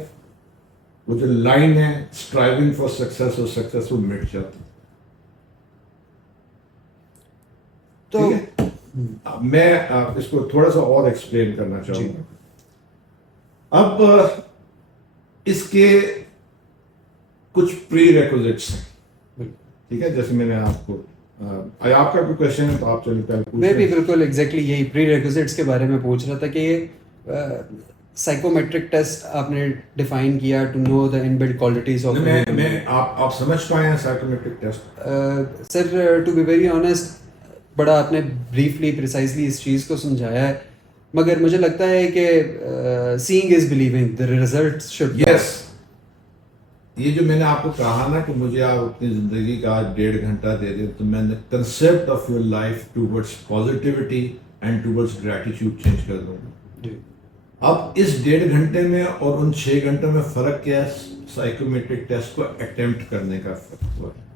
وہ جو لائن ہے اسٹرائیونگ فار سکسیس اور سکسیس وہ مٹ جاتی ہے. تو ٹھیک ہے, میں اس کو تھوڑا سا اور ایکسپلین کرنا چاہوں گا. اب اس کے کچھ پری ریکوزٹس ہیں, ٹھیک ہے, جیسے میں نے آپ کو آپ کا کوئی کوشچن ہے تو آپ چلیے پہلے پوچھ میں بھی لیں. بالکل ایگزیکٹلی یہی پری ریکوزٹس کے بارے میں پوچھ رہا تھا کہ یہ سائیکومیٹرک ٹیسٹ آپ نے ڈیفائن کیا to know the inbuilt qualities of میں آپ سمجھ پائے ہیں psychometric test? Sir to be very honest بڑا آپ نے بریفلی پریسائزلی اس چیز کو سمجھایا ہے, مگر مجھے لگتا ہے کہ seeing is believing, the result should. Yes, یہ جو میں نے آپ کو کہا نا کہ مجھے آپ اپنی زندگی کا 1.5 گھنٹہ دے دیں تو میں نے concept of your life towards positivity and towards gratitude change کر دوں گا. اب اس 1.5 گھنٹے میں اور ان 6 گھنٹوں میں فرق کیا ہے؟ سائیکومیٹرک ٹیسٹ کو اٹیمپٹ کرنے کا فرق ہوا ہے.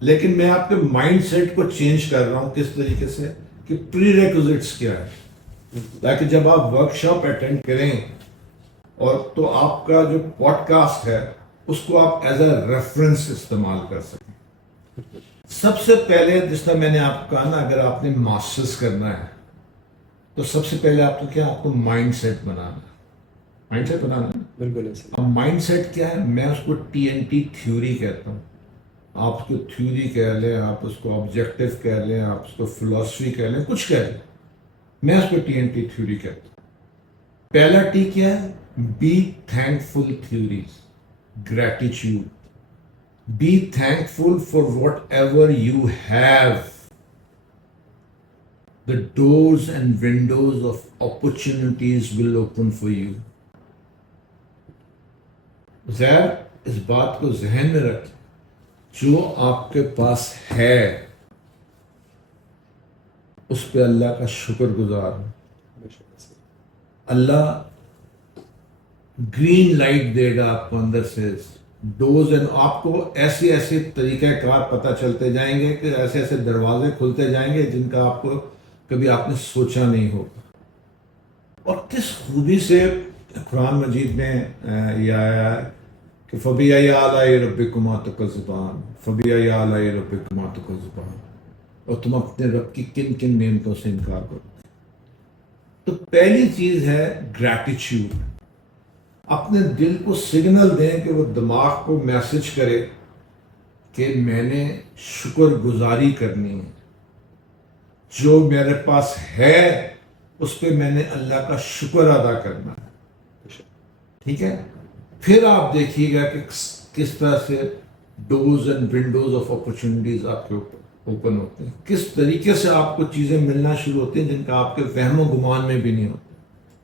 لیکن میں آپ کے مائنڈ سیٹ کو چینج کر رہا ہوں. کس طریقے سے کہ پری ریکوزٹس کیا ہے, تاکہ جب آپ ورک شاپ اٹینڈ کریں اور تو آپ کا جو پوڈ کاسٹ ہے اس کو آپ ایز اے ریفرنس استعمال کر سکیں. سب سے پہلے جس طرح میں نے آپ کو کہا نا, اگر آپ نے ماسٹرز کرنا ہے تو سب سے پہلے آپ کو کیا, آپ کو مائنڈ سیٹ بنانا ہے. مائنڈ سیٹ بنانا ہے بالکل. اب مائنڈ سیٹ کیا ہے؟ میں اس کو TNT تھیوری کہتا ہوں. آپ اس کو تھیوری کہہ لیں, آپ اس کو آبجیکٹو کہہ لیں, آپ اس کو فلاسفی کہہ لیں, کچھ کہہ لیں, میں اس کو TNT تھیوری کہتا ہوں. پہلا ٹی کیا ہے؟ Be thankful theories, gratitude. Be thankful for whatever you have. The doors and windows of opportunities will open for you. زہر اس بات کو ذہن میں رکھ, جو آپ کے پاس ہے اس پہ اللہ کا شکر گزار ہوں. اللہ گرین لائٹ دے گا آپ کو اندر سے. ڈورز اینڈ آپ کو ایسے ایسے طریقہ کار پتہ چلتے جائیں گے کہ ایسے ایسے دروازے کھلتے جائیں گے جن کا آپ کو کبھی آپ نے سوچا نہیں ہوگا. اور کس خوبی سے قرآن مجید میں یہ آیا ہے کہ فَبِأَيِّ آلَاءِ رَبِّكُمَا تُكَذِّبَانِ فَبِأَيِّ آلَاءِ رَبِّكُمَا تُكَذِّبَانِ, اور تم اپنے رب کی کن کن نعمتوں سے انکار کرو. تو پہلی چیز ہے گریٹیٹیوڈ. اپنے دل کو سگنل دیں کہ وہ دماغ کو میسج کرے کہ میں نے شکر گزاری کرنی ہے. جو میرے پاس ہے اس پہ میں نے اللہ کا شکر ادا کرنا ہے. ٹھیک ہے, پھر آپ دیکھیے گا کہ کس طرح سے doors and windows of opportunities آپ کے اوپن ہوتے ہیں, کس طریقے سے آپ کو چیزیں ملنا شروع ہوتی ہیں جن کا آپ کے وہم و گمان میں بھی نہیں ہوتا.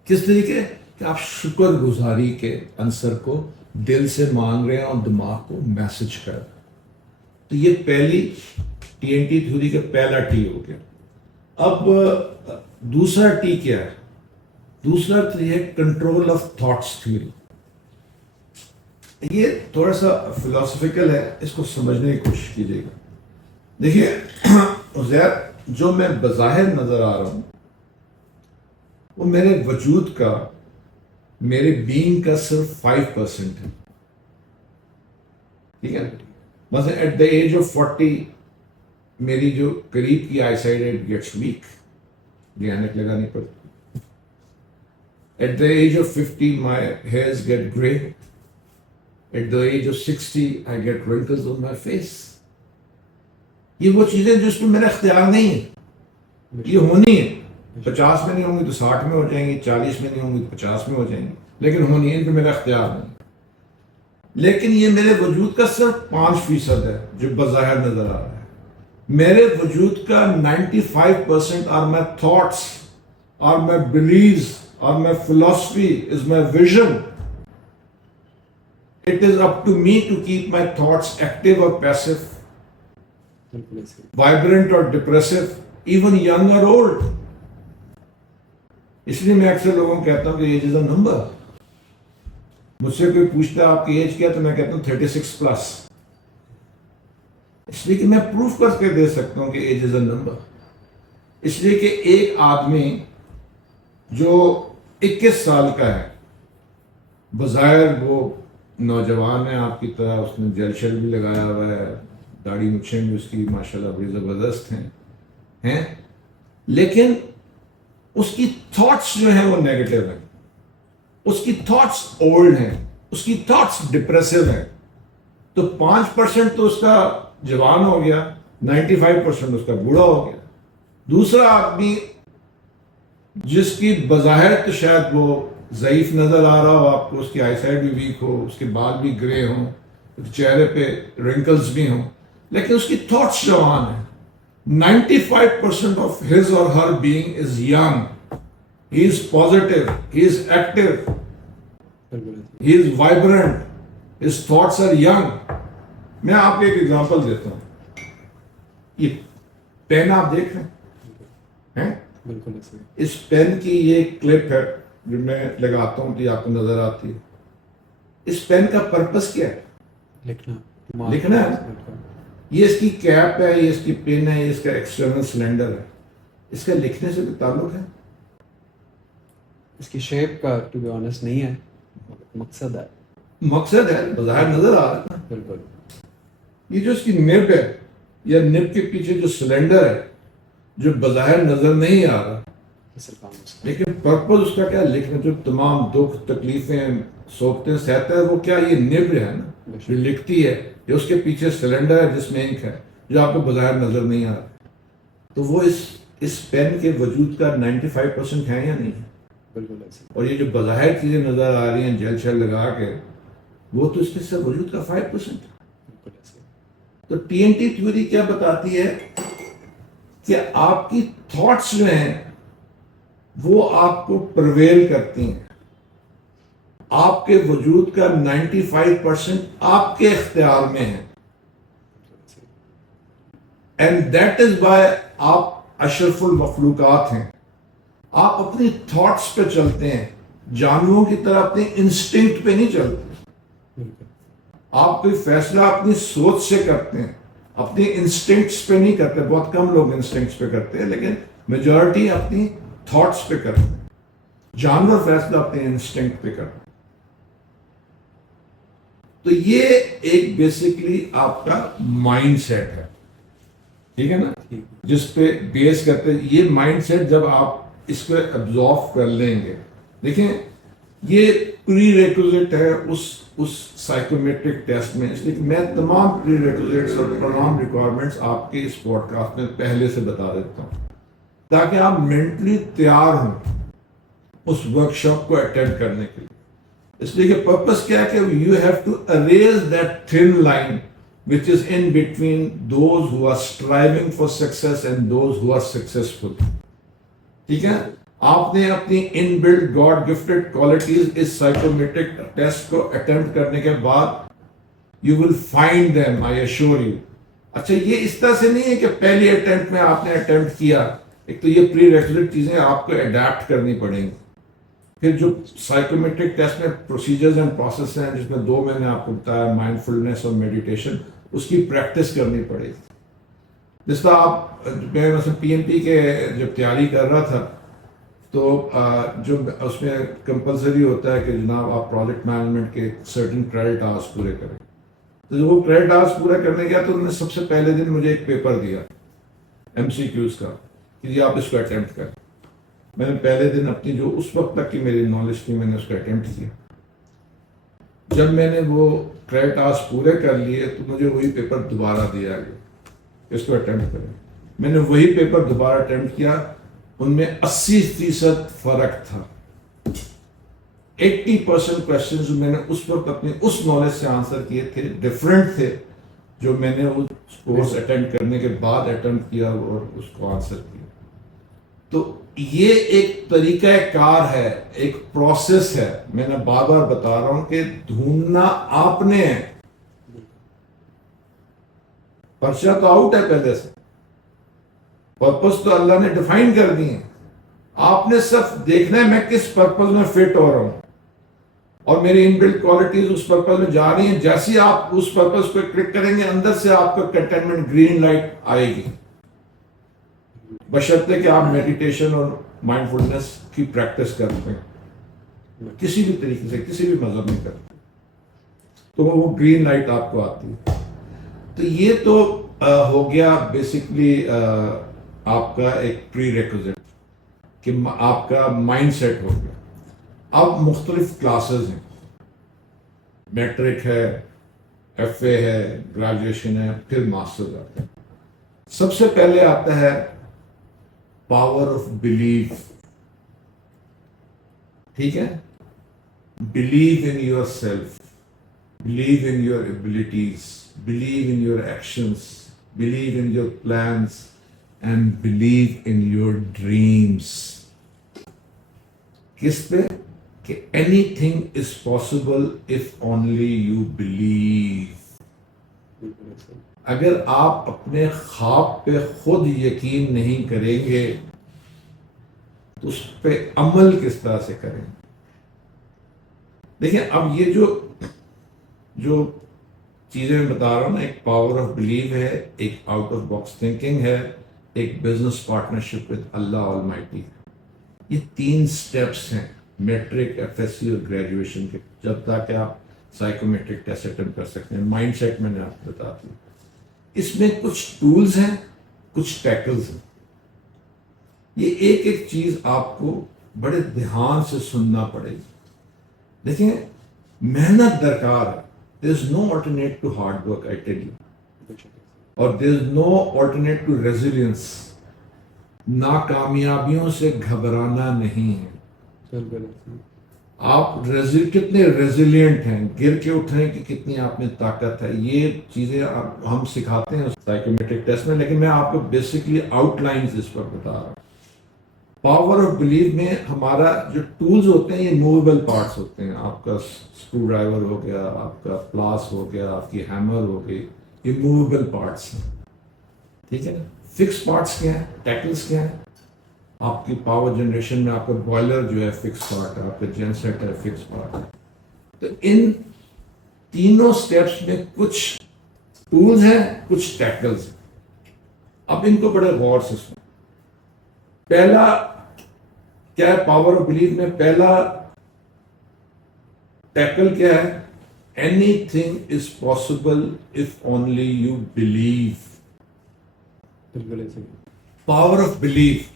کس طریقے کہ آپ شکر گزاری کے عنصر کو دل سے مانگ رہے ہیں اور دماغ کو میسج کر رہے ہیں. تو یہ پہلی TNT تھیوری کا پہلا ٹی ہو گیا. اب دوسرا ٹی کیا ہے؟ دوسرا ٹی ہے کنٹرول آف تھاٹس تھیوری. یہ تھوڑا سا فلاسفیکل ہے, اس کو سمجھنے کی کوشش کیجیے گا. دیکھیے عزیر, جو میں بظاہر نظر آ رہا ہوں وہ میرے وجود کا, میرے بینگ کا صرف 5% ہے. ٹھیک ہے, مثلا ایٹ دا ایج آف 40 میری جو قریب کی eyesight it gets weak, دھیانک لگانی پڑتی. At the age of 50 my hairs get grey. At the age of 60 I get wrinkles on my face. یہ وہ چیزیں جس میں میرا اختیار نہیں ہے, یہ ہونی ہے. 50 میں نہیں ہوں گی تو 60 میں ہو جائیں گی, 40 میں نہیں ہوں گی تو 50 میں ہو جائیں گی, لیکن ہونی ہے, ان پہ میرا اختیار نہیں. لیکن یہ میرے وجود کا صرف 5% ہے جو بظاہر نظر آ رہا ہے. میرے وجود کا 95% are my thoughts, are my beliefs, are my philosophy, is my vision. It is up to me to keep my thoughts active or passive. بالکل ایسے وائبرنٹ اور ڈپریسو، ایون ینگ اور اولڈ. اس لیے میں اکثر لوگوں کو کہتا ہوں کہ ایج از اے نمبر. مجھ سے کوئی پوچھتا ہے آپ کی ایج کیا، تو میں کہتا ہوں 36 پلس. اس لیے کہ میں پروف کر کے دے سکتا ہوں کہ ایج از اے نمبر. اس لیے کہ ایک آدمی جو 21 سال کا ہے، بظاہر وہ نوجوان ہے آپ کی طرح، اس نے جیل شیل بھی لگایا ہوا ہے، داڑھی مچھیں بھی اس کی ماشاءاللہ بڑی زبردست ہیں، لیکن اس کی تھاٹس جو ہیں وہ نیگیٹو ہیں، اس کی تھاٹس اولڈ ہیں، اس کی تھاٹس ڈپریسو ہیں. تو 5% تو اس کا جوان ہو گیا، 95% اس کا بوڑھا ہو گیا. دوسرا آدمی جس کی بظاہر تو شاید وہ ضعیف نظر آ رہا ہو آپ کو، اس کی آئی سائٹ بھی ویک ہو، اس کے بال بھی گرے ہوں، چہرے پہ رنکلز بھی ہوں، لیکن اس کی تھاٹس جوان ہیں. 95% of his or her being is young. He is positive, he is active, he is vibrant, his thoughts are young. میں آپ کو ایک ایگزامپل دیتا ہوں. یہ پین آپ دیکھ رہے ہیں، بالکل ایسے اس پین کی یہ کلپ ہے جو میں لگاتا ہوں کہ آپ کو نظر آتی ہے. اس پین کا پرپس کیا ہے؟ لکھنا ہے. یہ اس کی کیپ ہے، یہ اس کی پن ہے، یہ اس کا ایکسٹرنل سلنڈر ہے. اس کا لکھنے سے کوئی تعلق ہے؟ اس کی شیپ کا ٹو بی آنیسٹ نہیں ہے، مقصد ہے. مقصد ہے، بظاہر نظر آ رہا ہے. بالکل. یہ جو اس کی نب ہے یا نب کے پیچھے جو سلنڈر ہے جو بظاہر نظر نہیں آ رہا، لیکن پرپز اس کا کیا لکھنا، جو تمام دکھ تکلیفیں سوکھتے سہتا ہے، وہ کیا یہ نب ہے نا جو لکھتی ہے، یہ اس کے پیچھے سلنڈر ہے جس میں انک ہے جو آپ کو بظاہر نظر نہیں آ رہا. تو وہ اس پین کے وجود کا 95% ہے یا نہیں ہے؟ بالکل ایسے. اور یہ جو بظاہر چیزیں نظر آ رہی ہیں جیل شیل لگا کے، وہ تو اس کے سب وجود کا 5% ہے. بالکل ایسے. تو ٹی این ٹی تھیوری کیا بتاتی ہے کہ آپ کی تھاٹس جو ہیں وہ آپ کو پرویل کرتی ہیں. آپ کے وجود کا 95% آپ کے اختیار میں ہے. اینڈ دیٹ از وائی آپ اشرف المخلوقات ہیں. آپ اپنی تھاٹس پہ چلتے ہیں، جانوروں کی طرح اپنے انسٹنکٹ پہ نہیں چلتے. آپ کوئی فیصلہ اپنی سوچ سے کرتے ہیں، اپنی انسٹنکٹس پہ نہیں کرتے. بہت کم لوگ انسٹنکٹس پہ کرتے ہیں، لیکن میجورٹی اپنی تھاٹس پہ کرتے ہیں. جانور فیصلہ اپنے انسٹنکٹ پہ کرتے ہیں. تو یہ ایک بیسکلی آپ کا مائنڈ سیٹ ہے، ٹھیک ہے نا، جس پہ بیس کرتے ہیں. یہ مائنڈ سیٹ جب آپ اس کو ابزارو کر لیں گے، دیکھیں یہ پری ریکوزٹ ہے اس سائیکومیٹرک ٹیسٹ میں. اس لیے کہ میں تمام پری ریکوزٹس اور تمام ریکوائرمنٹس آپ کے اس پوڈ کاسٹ میں پہلے سے بتا دیتا ہوں تاکہ آپ مینٹلی تیار ہوں اس ورک شاپ کو اٹینڈ کرنے کے لیے. اس لیے کہ پرپس کیا ہے کہ you have to erase that thin line which is in between those who are striving for success and those who are successful. ٹھیک ہے، آپ نے اپنی ان بلڈ گاڈ گفٹڈ کوالٹیز اس سائیکومیٹرک ٹیسٹ کو اٹمپٹ کرنے کے بعد you will find them, I assure you. اچھا، یہ اس طرح سے نہیں ہے کہ پہلی اٹمپٹ میں آپ نے اٹمپٹ کیا. ایک تو یہ پری ریکوزٹ چیزیں آپ کو اڈیپٹ کرنی پڑیں گی. پھر جو سائیکومیٹرک ٹیسٹ میں پروسیجرز اینڈ پروسیس ہیں، جس میں 2 میں نے آپ کو بتایا، مائنڈ فلنس اور میڈیٹیشن، اس کی پریکٹس کرنی پڑے گی. جس طرح آپ، میں مثلا پی ایم پی کے جب تیاری کر رہا تھا تو جو اس میں کمپلسری ہوتا ہے کہ جناب آپ پروجیکٹ مینجمنٹ کے سرٹن کریڈٹ آورس پورے کریں. تو جب وہ کریڈٹ آورس پورے کرنے گیا تو انہوں نے سب سے پہلے دن مجھے ایک پیپر دیا ایم سی کیوز کا کہ جی آپ اس کو اٹمپٹ کریں. میں نے پہلے دن اپنی جو اس وقت تک کی میری نالج تھی میں نے اس کو اٹمپٹ کیا. جب میں نے وہ کریڈٹ آورس پورے کر لیے تو مجھے وہی پیپر دوبارہ دیا گیا، اس کو اٹمپٹ کریں. میں نے وہی پیپر دوبارہ اٹمپٹ کیا. ان میں 80% فرق تھا. 80% کوشچنز میں نے اس وقت اپنی اس نالج سے آنسر کیے تھے، ڈفرینٹ تھے جو میں نے اس کورس اٹینڈ کرنے کے بعد اٹمپٹ کیا اور اس کو آنسر کیا. تو یہ ایک طریقہ کار ہے، ایک پروسیس ہے. میں نے بار بار بتا رہا ہوں کہ ڈھونڈنا آپ نے ہے، پرچہ تو آؤٹ ہے پہلے سے, پرپز تو اللہ نے ڈیفائن کر دی ہیں, آپ نے صرف دیکھنا ہے میں کس پرپز میں فٹ ہو رہا ہوں اور میری ان بلٹ کوالٹیز اس پرپز میں جا رہی ہیں. جیسے ہی آپ اس پرپز پہ کلک کریں گے اندر سے آپ کا کنٹینمنٹ گرین لائٹ آئے گی, بشرطے کہ آپ میڈیٹیشن اور مائنڈ فلنس کی پریکٹس کرتے ہیں, کسی بھی طریقے سے کسی بھی مذہب میں کرتے ہیں تو وہ گرین لائٹ آپ کو آتی ہے. تو یہ تو ہو گیا بیسکلی آپ کا ایک پری ریکوزٹ کہ آپ کا مائنڈ سیٹ ہو گیا. اب مختلف کلاسز ہیں, میٹرک ہے, ایف اے ہے, گریجویشن ہے, پھر ماسٹر آتا ہے. سب سے پہلے آتا ہے پاور آف بلیف. ٹھیک ہے, believe in your self, believe in your abilities, believe in your actions, believe in your plans and believe in your dreams. کس پہ؟ کہ anything is possible if only you blue. اگر آپ اپنے خواب پہ خود یقین نہیں کریں گے تو اس پہ عمل کس طرح سے کریں گے؟ دیکھیں اب یہ جو چیزیں میں بتا رہا ہوں نا, ایک پاور آف بلیو ہے, ایک آؤٹ آف باکس تھنکنگ ہے, ایک business partnership with Allah Almighty. یہ 3 سٹیپس ہیں میٹرک, ایف ایس سی اور گریجویشن کے, جب تک کہ آپ سائیکومیٹرک ٹیسٹ اٹمپٹ کر سکتے ہیں. مائنڈ سیٹ میں نے آپ کو بتا دیا. اس میں کچھ ٹولز ہیں, کچھ ٹیکلز ہیں. یہ ایک ایک چیز آپ کو بڑے دھیان سے سننا پڑے گی. دیکھیں محنت درکار ہے. there is no alternate to hard work, I tell you. اور there is no alternate to resilience. ناکامیابیوں سے گھبرانا نہیں ہے. آپ کتنے ریزیلینٹ ہیں, گر کے اٹھنے کی کتنی آپ میں طاقت ہے, یہ چیزیں ہم سکھاتے ہیں سائیکومیٹرک ٹیسٹ میں, لیکن میں آپ کو بیسکلی آؤٹ لائنز اس پر بتا رہا ہوں. پاور آف بلیو میں ہمارا جو ٹولز ہوتے ہیں یہ موویبل پارٹس ہوتے ہیں. آپ کا اسکرو ڈرائیور ہو گیا, آپ کا پلاس ہو گیا, آپ کی ہیمر ہو گئی, یہ موویبل پارٹس ہیں. ٹھیک ہے, فکس پارٹس کیا ہیں, ٹیکلز کیا ہیں. آپ کی پاور جنریشن میں آپ کا بوائلر جو ہے فکس پارٹ ہے, آپ کا جن سیٹ ہے فکس پارٹ ہے. تو ان تینوں سٹیپس میں کچھ ٹولز ہیں, کچھ ٹیکلز ہیں. اب ان کو بڑے غور سے سنیں. پہلا کیا ہے پاور آف بلیف میں؟ پہلا ٹیکل کیا ہے؟ Any thing is possible if only you blue. Power of belief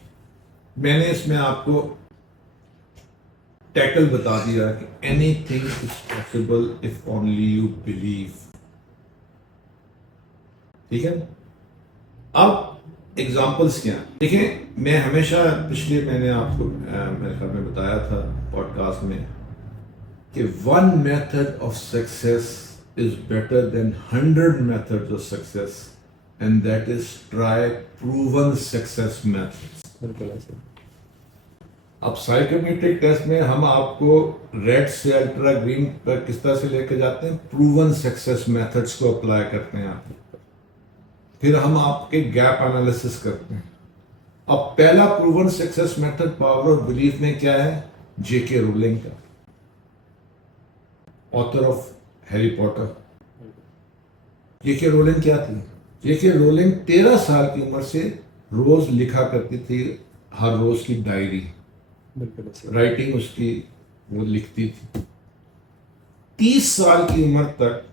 میں نے اس میں آپ کو ٹیکل بتا دیا کہ anything is possible if only you blue. ٹھیک ہے. اب ایگزامپلس کیا ہیں؟ دیکھیں میں ہمیشہ پچھلے میں نے آپ کو میرے خیال میں بتایا تھا پوڈ کاسٹ میں کہ 1 method of success is better than 100 method of success, and that is try proven success method. اب سائیکومیٹرک ٹیسٹ میں ہم آپ کو ریڈ سے الٹرا گرین پر کس طرح سے لے کے جاتے ہیں, پروون سکسیس میتھڈس کو اپلائی کرتے ہیں آپ. پھر ہم آپ کے گیپ انالیسس کرتے ہیں. اب پہلا proven success method power of belief میں کیا ہے؟ جے کے رولنگ کا, author of Harry Potter. J K rolling کیا تھی؟ جے کے رولنگ 13 سال کی عمر سے روز لکھا کرتی تھی, ہر روز کی ڈائری, رائٹنگ اس کی وہ لکھتی تھی. 30 سال کی عمر تک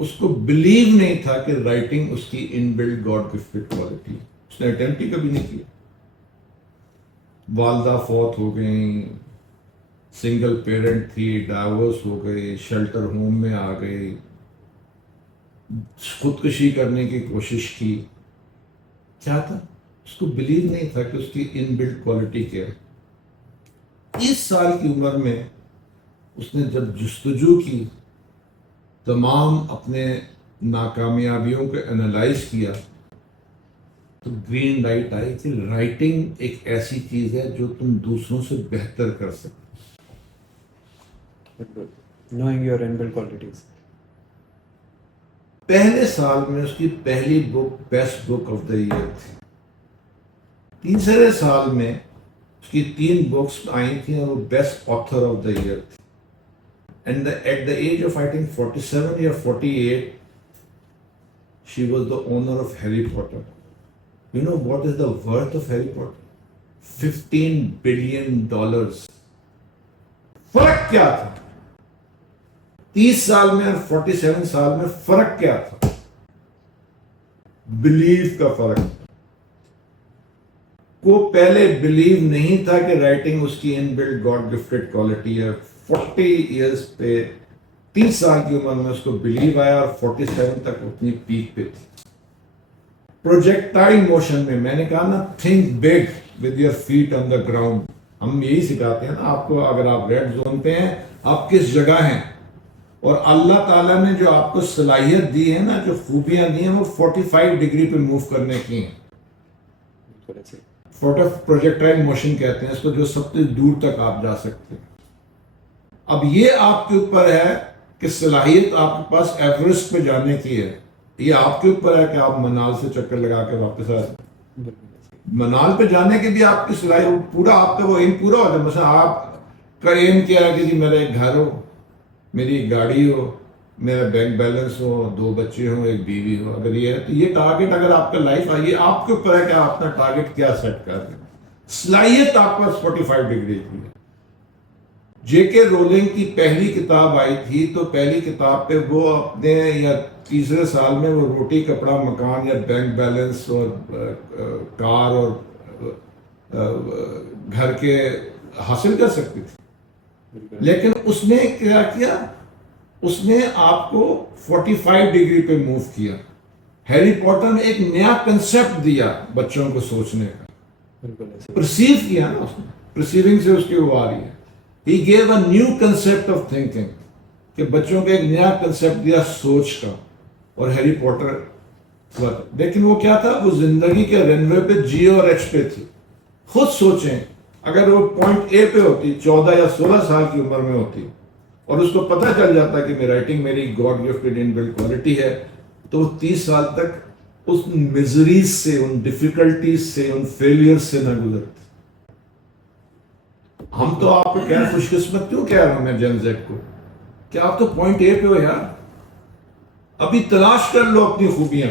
اس کو بلیو نہیں تھا کہ رائٹنگ اس کی ان بلڈ گاڈ گفٹڈ کوالٹی. اس نے اٹیمپٹ ہی کبھی نہیں کیا. والدہ فوت ہو گئیں, سنگل پیرنٹ تھی, ڈائیورس ہو گئے, شیلٹر ہوم میں آ گئی, خودکشی کرنے کی کوشش کی. کیا تھا؟ اس کو بلیو نہیں تھا کہ اس کی ان بلڈ کوالٹی کیا ہے. 30 سال کی عمر میں اس نے جب جستجو کی, تمام اپنے ناکامیابیوں کو انالائز کیا, تو گرین لائٹ آئی کہ رائٹنگ ایک ایسی چیز ہے جو تم دوسروں سے بہتر کر سکتے. Knowing your inbuilt qualities. پہلے سال میں اس کی پہلی book best book of the year تھی. تیسرے سال میں اس کی 3 بکس آئی تھیں اور وہ best author of the year تھی. And at the age of I think 47 یا 48 she was the owner of Harry Potter. You know what is the worth of Harry Potter? $15 billion. فرق کیا تھا 30 سال میں اور 47 سال میں؟ فرق کیا تھا؟ بلیف کا فرق تھا. کو پہلے بلیو نہیں تھا کہ رائٹنگ اس کی ان بلڈ گاڈ گفٹڈ کوالٹی ہے. 40 ایئرز پہ 30 سال کی عمر میں اس کو بلیو آیا اور 47 تک اپنی پیک پہ تھی. پروجیکٹائل موشن میں نے کہا نا think big with your feet on the ground. ہم یہی سکھاتے ہیں نا آپ کو. اگر آپ ریڈ زون پہ ہیں آپ کس جگہ ہیں, اور اللہ تعالیٰ نے جو آپ کو صلاحیت دی ہے نا, جو خوبیاں دی ہیں وہ 45 ڈگری پہ موو کرنے کی ہیں. پروجیکٹائل موشن کہتے ہیں اس کو, جو سب سے دور تک آپ جا سکتے ہیں. اب یہ آپ کے اوپر ہے کہ صلاحیت آپ کے پاس ایوریسٹ پہ جانے کی ہے. یہ آپ کے اوپر ہے کہ آپ منال سے چکر لگا کے واپس آ جائیں. منال پہ جانے کی بھی آپ کی صلاحیت پورا, آپ کا وہ ایم پورا ہو جائے. مثلا آپ کا ایم کیا ہے کہ جی میرا ایک گھر ہو, میری گاڑی ہو, میرا بینک بیلنس ہو, 2 بچے ہوں, ایک بیوی ہو. اگر یہ ہے تو یہ ٹارگیٹ اگر آپ کا لائف آئیے آپ کے اوپر ہے کہ آپ اپنا ٹارگیٹ کیا سیٹ کر رہے ہیں. صلاحیت آپ پاس 45 ڈگری کی ہے. جے کے رولنگ کی پہلی کتاب آئی تھی تو پہلی کتاب پہ وہ اپنے یا تیسرے سال میں وہ روٹی کپڑا مکان یا بینک بیلنس اور کار اور گھر کے حاصل کر سکتی تھی. لیکن اس نے کیا کیا, اس نے آپ کو 45 ڈگری پہ موو کیا. ہیری پوٹر نے ایک نیا کنسپٹ دیا بچوں کو سوچنے کا. پرسیو کیا نا اس نے, پرسیونگ سے اس کی وہ آ رہی ہے. He gave a new concept of thinking, کہ بچوں کو ایک نیا کنسپٹ دیا سوچ کا. اور ہیری پوٹر ہوا تھا. لیکن وہ کیا تھا, وہ زندگی کے رن وے پہ جی اور ایچ پہ تھی. خود سوچیں اگر وہ پوائنٹ اے پہ ہوتی 14 یا 16 سال کی عمر میں ہوتی اور اس کو پتہ چل جاتا کہ رائٹنگ میری گاڈ گفٹڈ ان بلڈ کوالٹی ہے, تو وہ 30 سال تک اس میزریز سے, ان ڈیفیکلٹیز سے, ان فیلئر سے نہ گزرتی. ہم تو آپ کو کیا خوش قسمت کیوں کہہ رہا ہوں میں جن زیڈ کو, کہ آپ تو پوائنٹ اے پہ ہو یار. ابھی تلاش کر لو اپنی خوبیاں.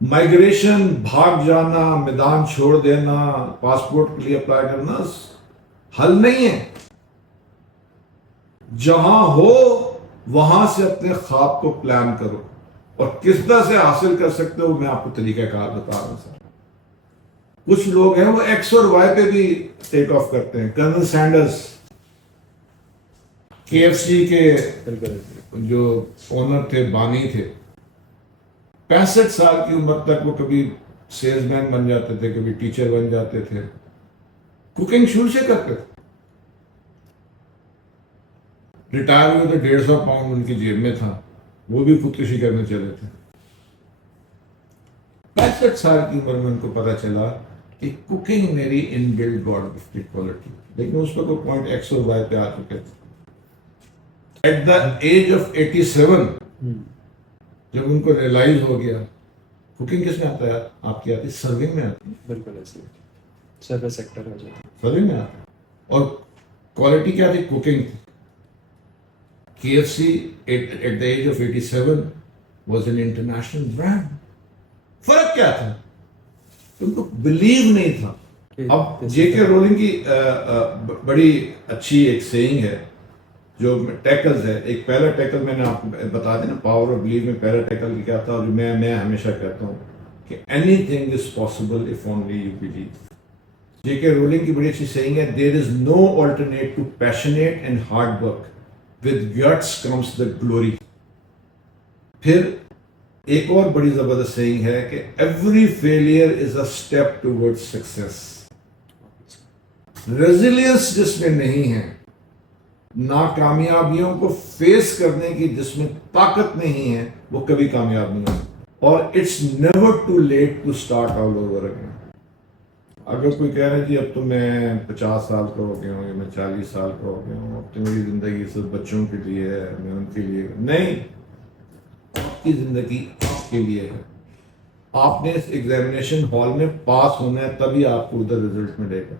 مائگریشن, بھاگ جانا, میدان چھوڑ دینا, پاسپورٹ کے لیے اپلائی کرنا حل نہیں ہے. جہاں ہو وہاں سے اپنے خواب کو پلان کرو, اور کس طرح سے حاصل کر سکتے ہو میں آپ کو طریقہ کار بتا رہا ہوں. سر کچھ لوگ ہیں وہ ایکس اور وائی پہ بھی ٹیک آف کرتے ہیں. کرنل سینڈرز کے ایف سی کے جو اونر تھے, بانی تھے, 65 سال کی عمر تک وہ کبھی سیلز مین بن جاتے تھے, کبھی ٹیچر بن جاتے تھے. کوکنگ شروع سے کرتے تھے. ریٹائر ہوئے تو 150 پاؤنڈ ان کی جیب میں تھا, وہ بھی خودکشی کرنے چلے تھے. 65 سال کی عمر میں ان کو پتا چلا کہ کوکنگ میری ان بلڈ گاڈ گفٹڈ کوالٹی. لیکن اس پر کوئی پوائنٹ ایکس اور وائی پہ آ چکے تھے. ایٹ دا ایج آف 87 جب ان کو ریئلائز ہو گیا, کوکنگ کس میں آتا ہے آپ کی, آتی سرونگ میں آتی ہے. بالکل ایسے سروس سیکٹر ہو جاتا ہے, سرونگ میں آتا ہے. اور کوالٹی کیا تھی, کوکنگ تھی. K F C at the age of 87 was an international brand. فرق کیا تھا, ان کو بلیو نہیں تھا. اب جے کے رولنگ کی بڑی اچھی ایک سیئنگ ہے جو ٹیکلز ہے. ایک پہلا ٹیکل میں نے آپ کو بتا دیا نا, پاور آف بلیو میں پہلا ٹیکل کیا تھا, اور میں ہمیشہ کہتا ہوں کہ anything is possible if only you believe. J K Rowling کی بڑی اچھی سیئنگ ہے, there is no alternate to passionate and hard work, with guts comes the glory. پھر ایک اور بڑی زبردست سیئنگ ہے کہ every failure is a step toward success. Resilience جس میں نہیں ہے, ناکامیابیوں کو فیس کرنے کی جس میں طاقت نہیں ہے, وہ کبھی کامیاب نہیں ہے. اور it's never too late to start all over again. اگر کوئی کہہ رہے کہ اب تو میں 50 سال کا ہو گیا ہوں یا میں 40 سال کا ہو گیا ہوں, اب تو میری زندگی صرف بچوں کے لیے ہے, میں ان کے لیے نہیں. آپ کی زندگی آپ کے لیے ہے. آپ نے اس ایگزامینیشن ہال میں پاس ہونا ہے, تبھی آپ کو ادھر رزلٹ ملے گا.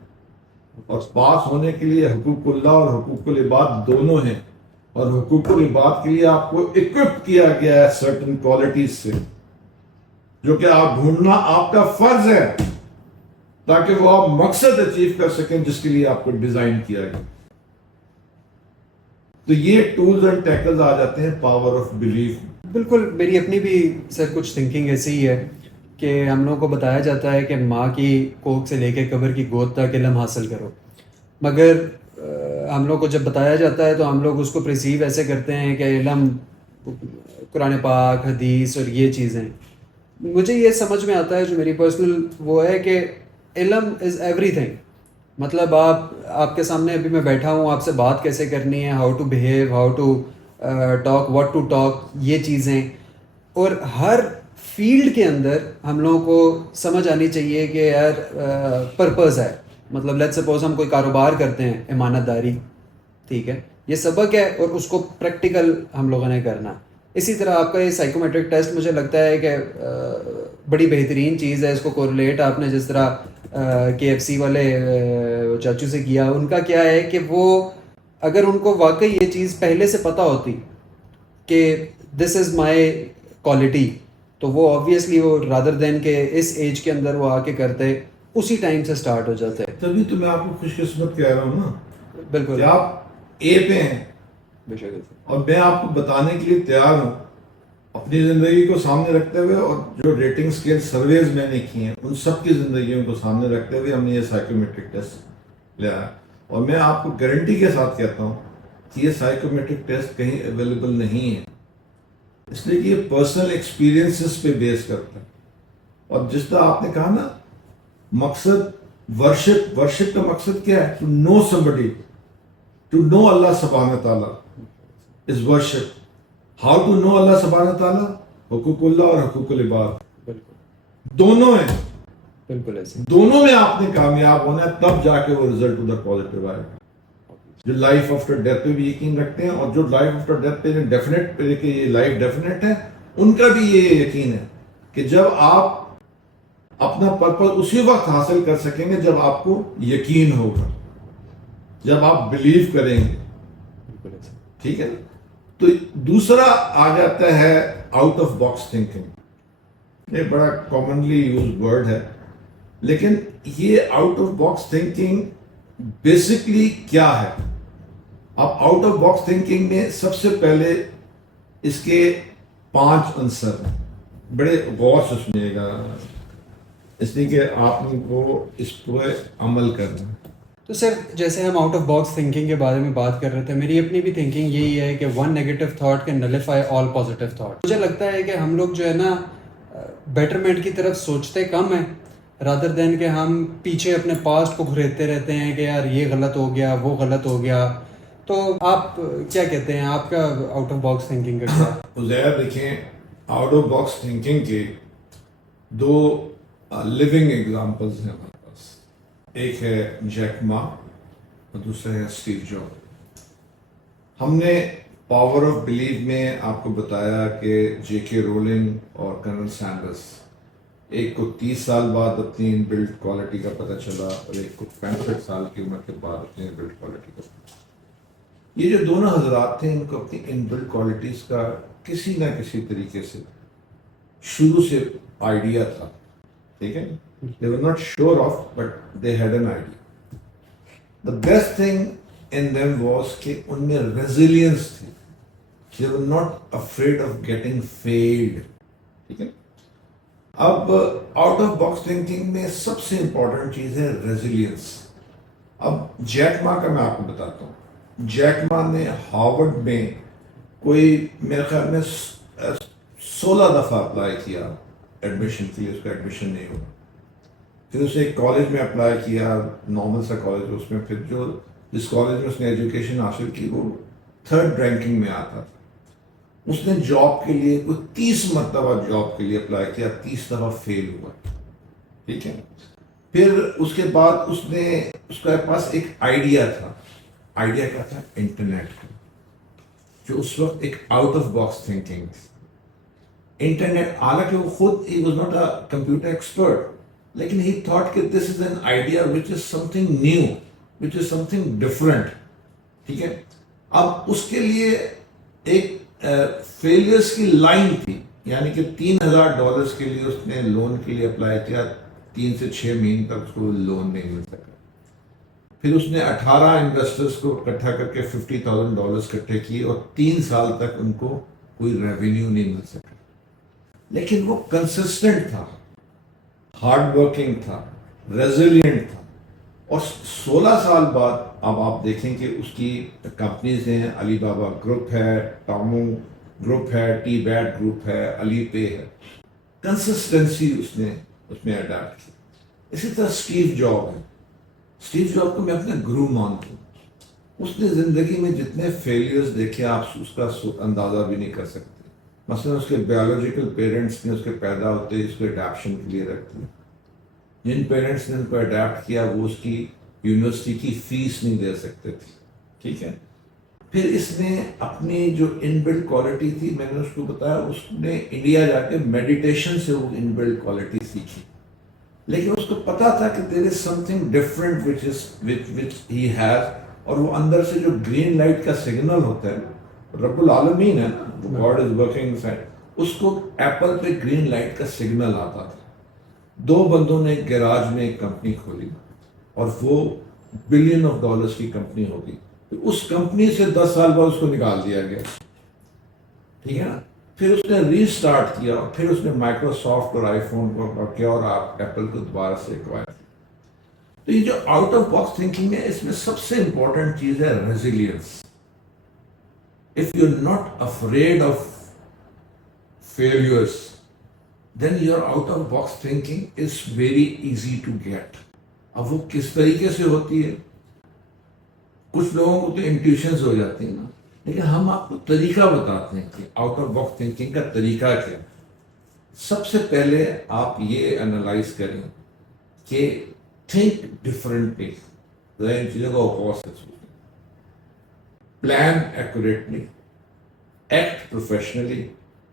اور پاس ہونے کے لیے حقوق اللہ اور حقوق العباد دونوں ہیں, اور حقوق العباد کے لیے آپ کو اکوپ کیا گیا ہے سرٹن کوالٹیز سے, جو کہ آپ ڈھونڈنا آپ کا فرض ہے, تاکہ وہ آپ مقصد اچیو کر سکیں جس کے لیے آپ کو ڈیزائن کیا گیا. تو یہ ٹولز اینڈ ٹیکلز آ جاتے ہیں پاور آف بلیف. بالکل, میری اپنی بھی سر کچھ تھنکنگ ایسی ہی ہے کہ ہم لوگوں کو بتایا جاتا ہے کہ ماں کی کوکھ سے لے کے قبر کی گود تک علم حاصل کرو, مگر ہم لوگ کو جب بتایا جاتا ہے تو ہم لوگ اس کو پرسیو ایسے کرتے ہیں کہ علم قرآن پاک, حدیث اور یہ چیزیں. مجھے یہ سمجھ میں آتا ہے, جو میری پرسنل وہ ہے کہ علم از ایوری تھنگ. مطلب آپ کے سامنے ابھی میں بیٹھا ہوں, آپ سے بات کیسے کرنی ہے, how to behave, how to talk, what to talk, یہ چیزیں. اور ہر فیلڈ کے اندر ہم لوگوں کو سمجھ آنی چاہیے کہ یار پرپز ہے. مطلب لیٹ سپوز ہم کوئی کاروبار کرتے ہیں, امانت داری, ٹھیک ہے, یہ سبق ہے اور اس کو پریکٹیکل ہم لوگوں نے کرنا. اسی طرح آپ کا یہ سائیکومیٹرک ٹیسٹ مجھے لگتا ہے کہ بڑی بہترین چیز ہے. اس کو کوریلیٹ آپ نے جس طرح KFC والے چاچو سے کیا, ان کا کیا ہے کہ وہ اگر ان کو واقعی یہ چیز پہلے سے پتہ ہوتی کہ دس از مائی کوالٹی, تو وہ آبویسلی وہ رادر دین کہ اس ایج کے اندر وہ آ کے کرتے, اسی ٹائم سے سٹارٹ ہو جاتے. تبھی تو میں آپ کو خوش قسمت کہہ رہا ہوں نا, بالکل, کہ آپ اے پہ ہیں, بے شک, اور میں آپ کو بتانے کے لیے تیار ہوں اپنی زندگی کو سامنے رکھتے ہوئے, اور جو ریٹنگ اسکیل سرویز میں نے کی ہیں ان سب کی زندگیوں کو سامنے رکھتے ہوئے ہم نے یہ سائیکومیٹرک ٹیسٹ لیا ہے. اور میں آپ کو گارنٹی کے ساتھ کہتا ہوں کہ یہ سائیکومیٹرک ٹیسٹ کہیں اویلیبل نہیں ہے, اس لیے کہ یہ پرسنل ایکسپیرینسز پہ بیس کرتا ہے. اور جس طرح آپ نے کہا نا, مقصد ورشپ کا مقصد کیا ہے؟ To know somebody, to know اللہ سبحانہ تعالیٰ is worship. How to know اللہ سبحانہ تعالیٰ؟ حقوق اللہ اور حقوق العباد دونوں ہیں. بالکل ایسے دونوں میں آپ نے کامیاب ہونا ہے, تب جا کے وہ رزلٹ ادھر پازیٹیو آئے گا. جو لائف آفٹر ڈیتھ پہ بھی یقین رکھتے ہیں, اور جو لائف آفٹر ڈیتھ پہ ڈیفینیٹ پہ کہ یہ لائف ڈیفینیٹ ہے, ان کا بھی یہ یقین ہے کہ جب آپ اپنا پرپز اسی وقت حاصل کر سکیں گے جب آپ کو یقین ہوگا, جب آپ بلیو کریں گے. ٹھیک ہے, تو دوسرا آ جاتا ہے آؤٹ آف باکس تھنکنگ. یہ بڑا کامنلی یوز ورڈ ہے, لیکن یہ out of box thinking basically کیا ہے؟ اب آؤٹ آف باکس تھنکنگ میں سب سے پہلے اس کے 5 عنصر ہیں, بڑے غور سے سنیے گا, اس لیے کہ آپ کو اس پہ عمل کرنا ہے. تو سر جیسے ہم آؤٹ آف باکس تھنکنگ کے بارے میں بات کر رہے تھے, میری اپنی بھی تھنکنگ یہی ہے کہ one negative thought can nullify all positive thought. مجھے لگتا ہے کہ ہم لوگ جو ہے نا بیٹرمنٹ کی طرف سوچتے کم ہیں, رادر دین کہ ہم پیچھے اپنے پاسٹ کو گھریتے رہتے ہیں کہ یار یہ غلط ہو گیا, وہ غلط ہو گیا. تو آپ کیا کہتے ہیں, آپ کا آؤٹ آف باکس تھنکنگ کا کیا؟ عزیر دیکھیں, آؤٹ آف باکس تھنکنگ کے 2 لیونگ ایگزامپلز ہیں ہمارے پاس. ایک ہے جیک ما اور دوسرا ہے اسٹیو جابس. ہم نے پاور آف بلیو میں آپ کو بتایا کہ JK رولنگ اور کرنل سینڈرس, ایک کو 30 سال بعد اپنی ان بلڈ کوالٹی کا پتہ چلا, اور ایک کو 65 سال کی عمر کے بعد اپنی ان بلڈ کوالٹی کا پتہ چلا. یہ جو دونوں حضرات تھے, ان کو اپنی ان بلڈ کوالٹیز کا کسی نہ کسی طریقے سے شروع سے آئیڈیا تھا. ٹھیک ہے, they were not sure of, but they had an idea. The best thing in them was کہ ان میں resilience تھی. They were not afraid of getting failed. ٹھیک ہے, اب آؤٹ آف باکس تھنکنگ میں سب سے امپورٹنٹ چیز ہے ریزیلینس. اب جیک ما کا میں آپ کو بتاتا ہوں. جیک ما نے ہارورڈ میں کوئی میرے خیال میں 16 دفعہ اپلائی کیا ایڈمیشن کے لیے, اس کا ایڈمیشن نہیں ہوا. پھر اسے ایک کالج میں اپلائی کیا, نارمل سا کالج, اس میں پھر جو جس کالج میں اس نے ایجوکیشن حاصل کی وہ 3rd رینکنگ میں آتا تھا. اس نے جاب کے لیے کوئی 30 مرتبہ جاب کے لیے اپلائی کیا, 30 دفعہ فیل ہوا. ٹھیک ہے, پھر اس کے بعد اس کے پاس ایک آئیڈیا تھا. آئیڈیا کیا تھا؟ انٹرنیٹ کا, جو اس وقت ایک out of box thinking. Internet, حالانکہ وہ خود ہی was not a computer expert, لیکن ہی تھاٹ کہ this is an idea which is something new, which is something different. ٹھیک ہے. اب اس کے لیے ایک فیلئرس کی لائن تھی، یعنی کہ $3,000 کے لیے اس نے لون کے لیے اپلائی کیا، 3 سے 6 مہینے تک اس کو لون نہیں مل سکا. پھر اس نے 18 انویسٹرز کو اکٹھا کر کے $50,000 اکٹھے کیے اور 3 سال تک ان کو کوئی ریونیو نہیں مل سکا. لیکن وہ کنسسٹنٹ تھا، ہارڈ ورکنگ تھا، ریزیلینٹ تھا. اور 16 سال بعد اب آپ دیکھیں کہ اس کی کمپنیز ہیں، علی بابا گروپ ہے، ٹامو گروپ ہے، ٹی بیٹ گروپ ہے، علی پے ہے. کنسسٹنسی اس نے اس میں اڈاپٹ کی. اسی طرح اسٹیو جاب ہے. اسٹیو جاب کو میں اپنا گرو مانتا ہوں. اس نے زندگی میں جتنے فیلیئرز دیکھے آپ اس کا اندازہ بھی نہیں کر سکتے. مثلا اس کے بایولوجیکل پیرنٹس نے اس کے پیدا ہوتے اس کو اڈاپشن کے لیے رکھ دیا. جن پیرنٹس نے ان کو اڈاپٹ کیا وہ اس کی یونیورسٹی کی فیس نہیں دے سکتے تھے. ٹھیک ہے. پھر اس نے اپنی جو ان بلڈ کوالٹی تھی، میں نے اس کو بتایا، اس نے انڈیا جا کے میڈیٹیشن سے وہ ان بلڈ کوالٹی سیکھی. لیکن اس کو پتا تھا کہ there is something different which he has. اور وہ اندر سے جو گرین لائٹ کا سگنل ہوتا ہے، رب العالمین ہے نا، گاڈ از ورکنگ سائڈ، اس کو ایپل پہ گرین لائٹ کا سگنل آتا تھا. 2 بندوں نے گیراج میں ایک کمپنی کھولی اور وہ $1 بلین کی کمپنی ہوگی. اس کمپنی سے 10 سال بعد اس کو نکال دیا گیا. ٹھیک ہے نا. پھر اس نے ری اسٹارٹ کیا، پھر اس نے مائکروسافٹ اور آئی فون کو کیا اور آپ ایپل کو دوبارہ سے ایکوائر کیا. تو یہ جو آؤٹ آف باکس تھنکنگ ہے، اس میں سب سے امپورٹنٹ چیز ہے resilience. If you are not afraid of failures then your out of box thinking is very easy to get. اب وہ کس طریقے سے ہوتی ہے؟ کچھ لوگوں کو تو انٹیوشنز ہو جاتی ہیں نا، لیکن ہم آپ کو طریقہ بتاتے ہیں کہ آؤٹ آف باکس تھنکنگ کا طریقہ کیا. سب سے پہلے آپ یہ انالائز کریں کہ تھنک ڈفرنٹلی، ان چیزوں کا اوپوزٹ سوچیں. Plan accurately, act professionally,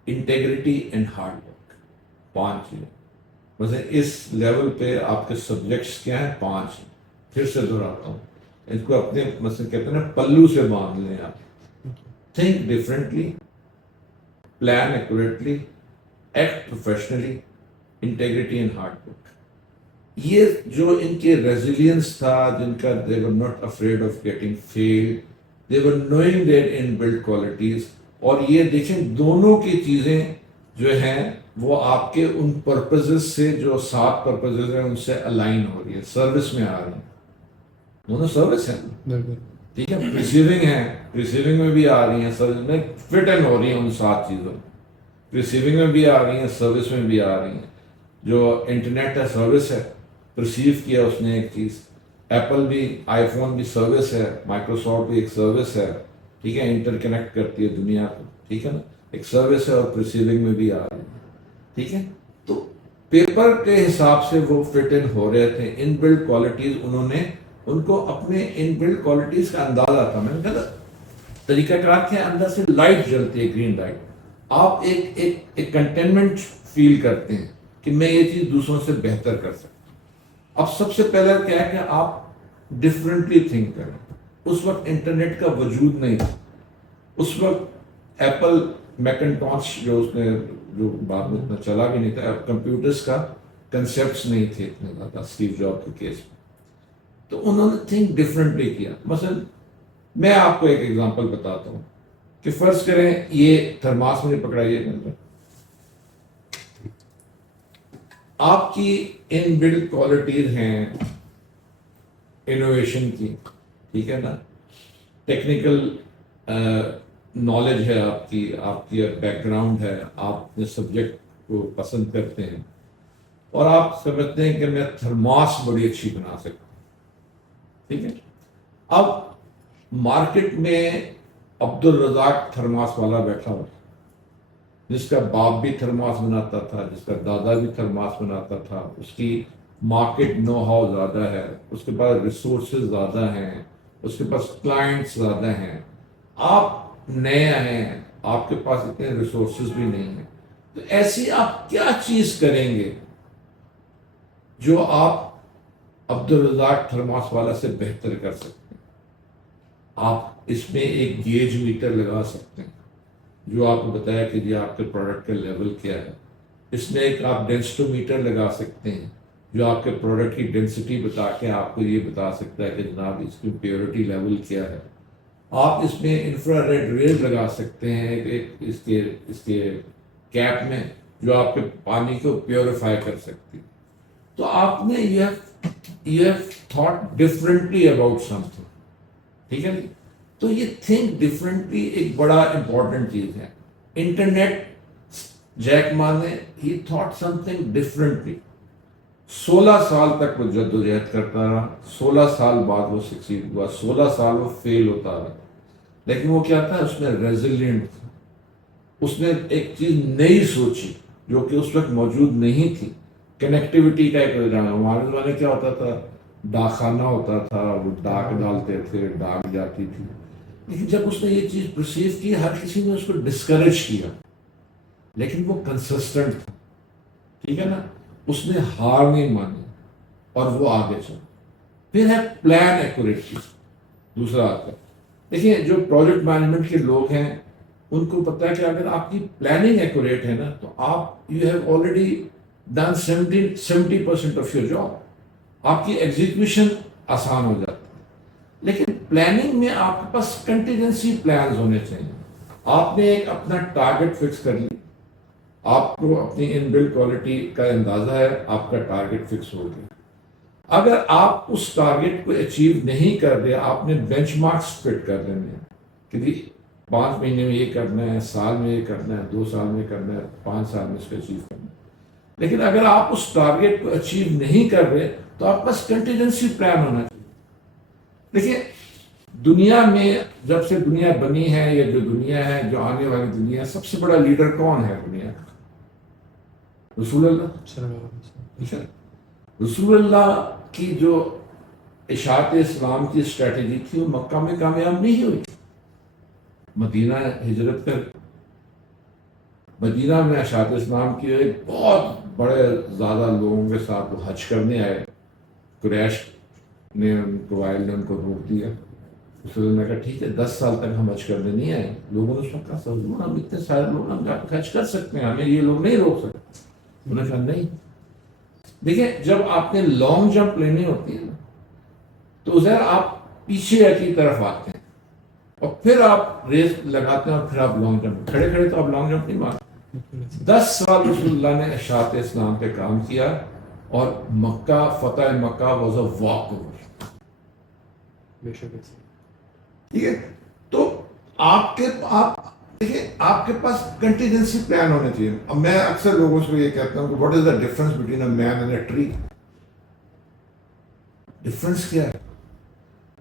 integrity and hard work. 5 چیزیں. مثلا اس لیول پہ آپ کے سبجیکٹس کیا ہیں؟ 5. پھر سے دہراتا ہوں، اس کو اپنے مثلا کہتے ہیں نا پلو سے باندھ لیں آپ. Think differently, plan accurately, act professionally, integrity and hard work. یہ جو ان کے ریزیلینس تھا، جن کا they were not afraid of getting failed, they were knowing their inbuilt qualities. اور یہ دیکھیں دونوں کی چیزیں جو ہیں وہ آپ کے ان پرپزز سے، جو 7 پرپزز ہیں ان سے الائن ہو رہی ہے، سروس میں آ رہی ہیں. دونوں سروس ہیں. بالکل ٹھیک ہے. ریسیونگ ہے، ریسیونگ میں بھی آ رہی ہیں، سروس میں فٹ ان ہو رہی ہیں ان 7 چیزوں میں. ریسیونگ میں بھی آ رہی ہیں، سروس میں بھی آ رہی ہیں. جو انٹرنیٹ ہے سروس ہے، پرسیو کیا اس نے ایک چیز. ایپل بھی، آئی فون بھی سروس ہے، مائکروسافٹ بھی ایک سروس ہے. ٹھیک ہے. انٹر کنیکٹ کرتی ہے دنیا کو. ٹھیک ہے نا. ایک سروس ہے اور پرسیونگ میں بھی آ رہی ہے. ٹھیک ہے. تو پیپر کے حساب سے وہ فٹ ان ہو رہے تھے. ان بلڈ کوالٹیز انہوں نے، ان کو اپنے ان بلڈ کوالٹیز کا اندازہ تھا. میں نے کہا طریقہ کار کے اندر سے لائٹ جلتی ہے، گرین لائٹ. آپ ایک کنٹینمنٹ فیل کرتے ہیں کہ میں یہ چیز دوسروں سے بہتر کر سکتا ہوں. اب سب سے پہلے کیا ہے کہ آپ ڈفرینٹلی تھنک کریں. اس وقت انٹرنیٹ کا وجود نہیں تھا. اس وقت ایپل میکنٹاش جو اس نے جو بعد میں اتنا چلا بھی نہیں تھا، کمپیوٹرز کا کنسیپٹس نہیں تھے اتنے زیادہ اسٹیو جاب کے کیس میں. تو انہوں نے تھنک ڈفرینٹلی کیا. مثلا میں آپ کو ایک ایگزامپل بتاتا ہوں کہ فرض کریں یہ تھرماس مجھے پکڑائیے کے اندر، آپ کی ان بلڈ کوالٹیز ہیں انوویشن کی. ٹھیک ہے نا. ٹیکنیکل نالج ہے آپ کی بیک گراؤنڈ ہے، آپ نے سبجیکٹ کو پسند کرتے ہیں اور آپ سمجھتے ہیں کہ میں تھرماس بڑی اچھی بنا سکتا ہوں. ٹھیک ہے. اب مارکیٹ میں عبد الرزاق تھرماس والا بیٹھا ہوا، جس کا باپ بھی تھرماس بناتا تھا، جس کا دادا بھی تھرماس بناتا تھا. اس کی مارکیٹ نو ہاؤ زیادہ ہے، اس کے پاس ریسورسز زیادہ ہیں، اس کے پاس کلائنٹس زیادہ ہیں. آپ نئے آئے ہیں، آپ کے پاس اتنے ریسورسز بھی نہیں ہیں. تو ایسی آپ کیا چیز کریں گے جو آپ عبدالرزاق تھرماس والا سے بہتر کر سکتے ہیں؟ آپ اس میں ایک گیج میٹر لگا سکتے ہیں جو آپ کو بتایا کہ یہ آپ کے پروڈکٹ کا لیول کیا ہے. اس میں ایک آپ ڈینسٹو میٹر لگا سکتے ہیں جو آپ کے پروڈکٹ کی ڈینسٹی بتا کے آپ کو یہ بتا سکتا ہے کہ جناب اس کی پیورٹی لیول کیا ہے. آپ اس میں انفرا ریڈ ریز لگا سکتے ہیں ایک اس کے کیپ میں جو آپ کے پانی کو پیوریفائی کر سکتی. تو آپ نے یہ thought differently about some thing. ٹھیک ہے. تو یہ تھنک ڈفرینٹلی ایک بڑا امپورٹنٹ چیز ہے. انٹرنیٹ جیک ما نے he thought some thing differently. 16 سال تک وہ جدوجہد کرتا رہا, 16 سال بعد وہ سکسیڈ ہوا, 16 سال وہ فیل ہوتا رہا, لیکن وہ کیا تھا, اس میں ریزیلینٹ تھا. اس نے ایک چیز نئی سوچی جو کہ اس وقت موجود نہیں تھی. کنیکٹیوٹی کا ایک نظام. ہمارے زمانے کیا ہوتا تھا, ڈاک خانہ ہوتا تھا, وہ ڈاک ڈالتے تھے, ڈاک جاتی تھی. لیکن جب اس نے یہ چیز پرسیو کی, ہر کسی نے اس کو ڈسکریج کیا, لیکن وہ کنسسٹنٹ تھا. ٹھیک ہے نا. اس نے ہار نہیں مانی اور وہ آگے چلا. پھر ہے پلان ایکوریٹی. دوسرا آتا ہے, دیکھیے جو پروجیکٹ مینجمنٹ کے لوگ ہیں ان کو پتا ہے کہ اگر آپ کی پلاننگ ایکوریٹ ہے نا تو آپ you have already done 70% of your job. آپ کی ایگزیکیوشن آسان ہو جاتی ہے. لیکن پلاننگ میں آپ کے پاس کنٹینجنسی پلانز ہونے چاہیے. آپ نے ایک اپنا ٹارگٹ فکس کر لی, آپ کو اپنی ان بلڈ کوالٹی کا اندازہ ہے, آپ کا ٹارگٹ فکس ہو گیا. اگر آپ اس ٹارگٹ کو اچیو نہیں کر رہے, آپ نے بینچ مارکس فٹ کر دینے ہیں کہ 5 مہینے میں یہ کرنا ہے, سال میں یہ کرنا ہے, 2 سال میں کرنا ہے, 5 سال میں اس کو اچیو کرنا ہے. لیکن اگر آپ اس ٹارگٹ کو اچیو نہیں کر رہے تو آپ پاس کنٹینجنسی پلان ہونا چاہیے. دیکھیے دنیا میں جب سے دنیا بنی ہے, یا جو دنیا ہے, جو آنے والی دنیا ہے, سب سے بڑا لیڈر کون ہے دنیا کا؟ رسول اللہ. رسول اللہ کی جو اشاعت اسلام کی اسٹریٹجی تھی وہ مکہ میں کامیاب نہیں ہوئی. مدینہ ہجرت کر, مدینہ میں اشاعت اسلام کی ایک بہت بڑے زیادہ لوگوں کے ساتھ وہ حج کرنے آئے. قریش نے ان کو وائل نے ان کو روک دیا. رسول اللہ نے کہا ٹھیک ہے 10 سال تک ہم حج کرنے نہیں آئے. لوگوں نے اس وقت کہا حضور ہم اتنے سارے لوگ ہم جا کے حج کر سکتے ہیں, ہمیں یہ لوگ نہیں روک سکتے. انہوں نے کہا نہیں. دیکھیں جب آپ نے لانگ جمپ لینی ہوتی ہے نا تو ذرا آپ پیچھے کی طرف آتے ہیں اور پھر آپ ریس لگاتے ہیں اور پھر آپ لانگ جمپ. کھڑے کھڑے تو آپ لانگ جمپ نہیں مارتے. 10 سال رسول اللہ نے اشاعت اسلام پہ کام کیا اور مکہ فتح مکہ واز اے واک اوور. ٹھیک ہے. تو آپ دیکھیں آپ کے پاس کنٹینجنسی پلان ہونا چاہیے. اب میں اکثر لوگوں سے یہ کہتا ہوں کہ what is the difference between a man and a tree. Difference کیا ہے؟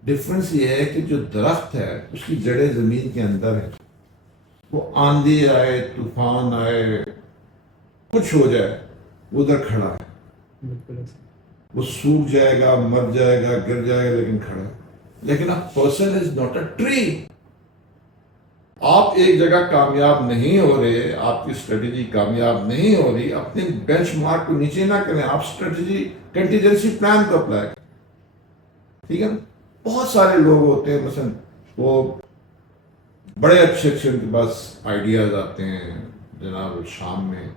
ڈفرنس یہ ہے کہ جو درخت ہے اس کی جڑیں زمین کے اندر ہیں. وہ آندھی آئے, طوفان آئے, کچھ ہو جائے, وہ ادھر کھڑا ہے. وہ سوکھ جائے گا, مر جائے گا, گر جائے گا, لیکن کھڑا ہے. لیکن a person is not a tree. آپ ایک جگہ کامیاب نہیں ہو رہے, آپ کی اسٹریٹجی کامیاب نہیں ہو رہی, اپنے بینچ مارک کو نیچے نہ کریں, آپ اسٹریٹجی کنٹینجنسی پلان کو اپلائی کریں. ٹھیک ہے نا. بہت سارے لوگ ہوتے ہیں مثلا وہ بڑے اچھے ان کے پاس آئیڈیاز آتے ہیں جناب شام میں,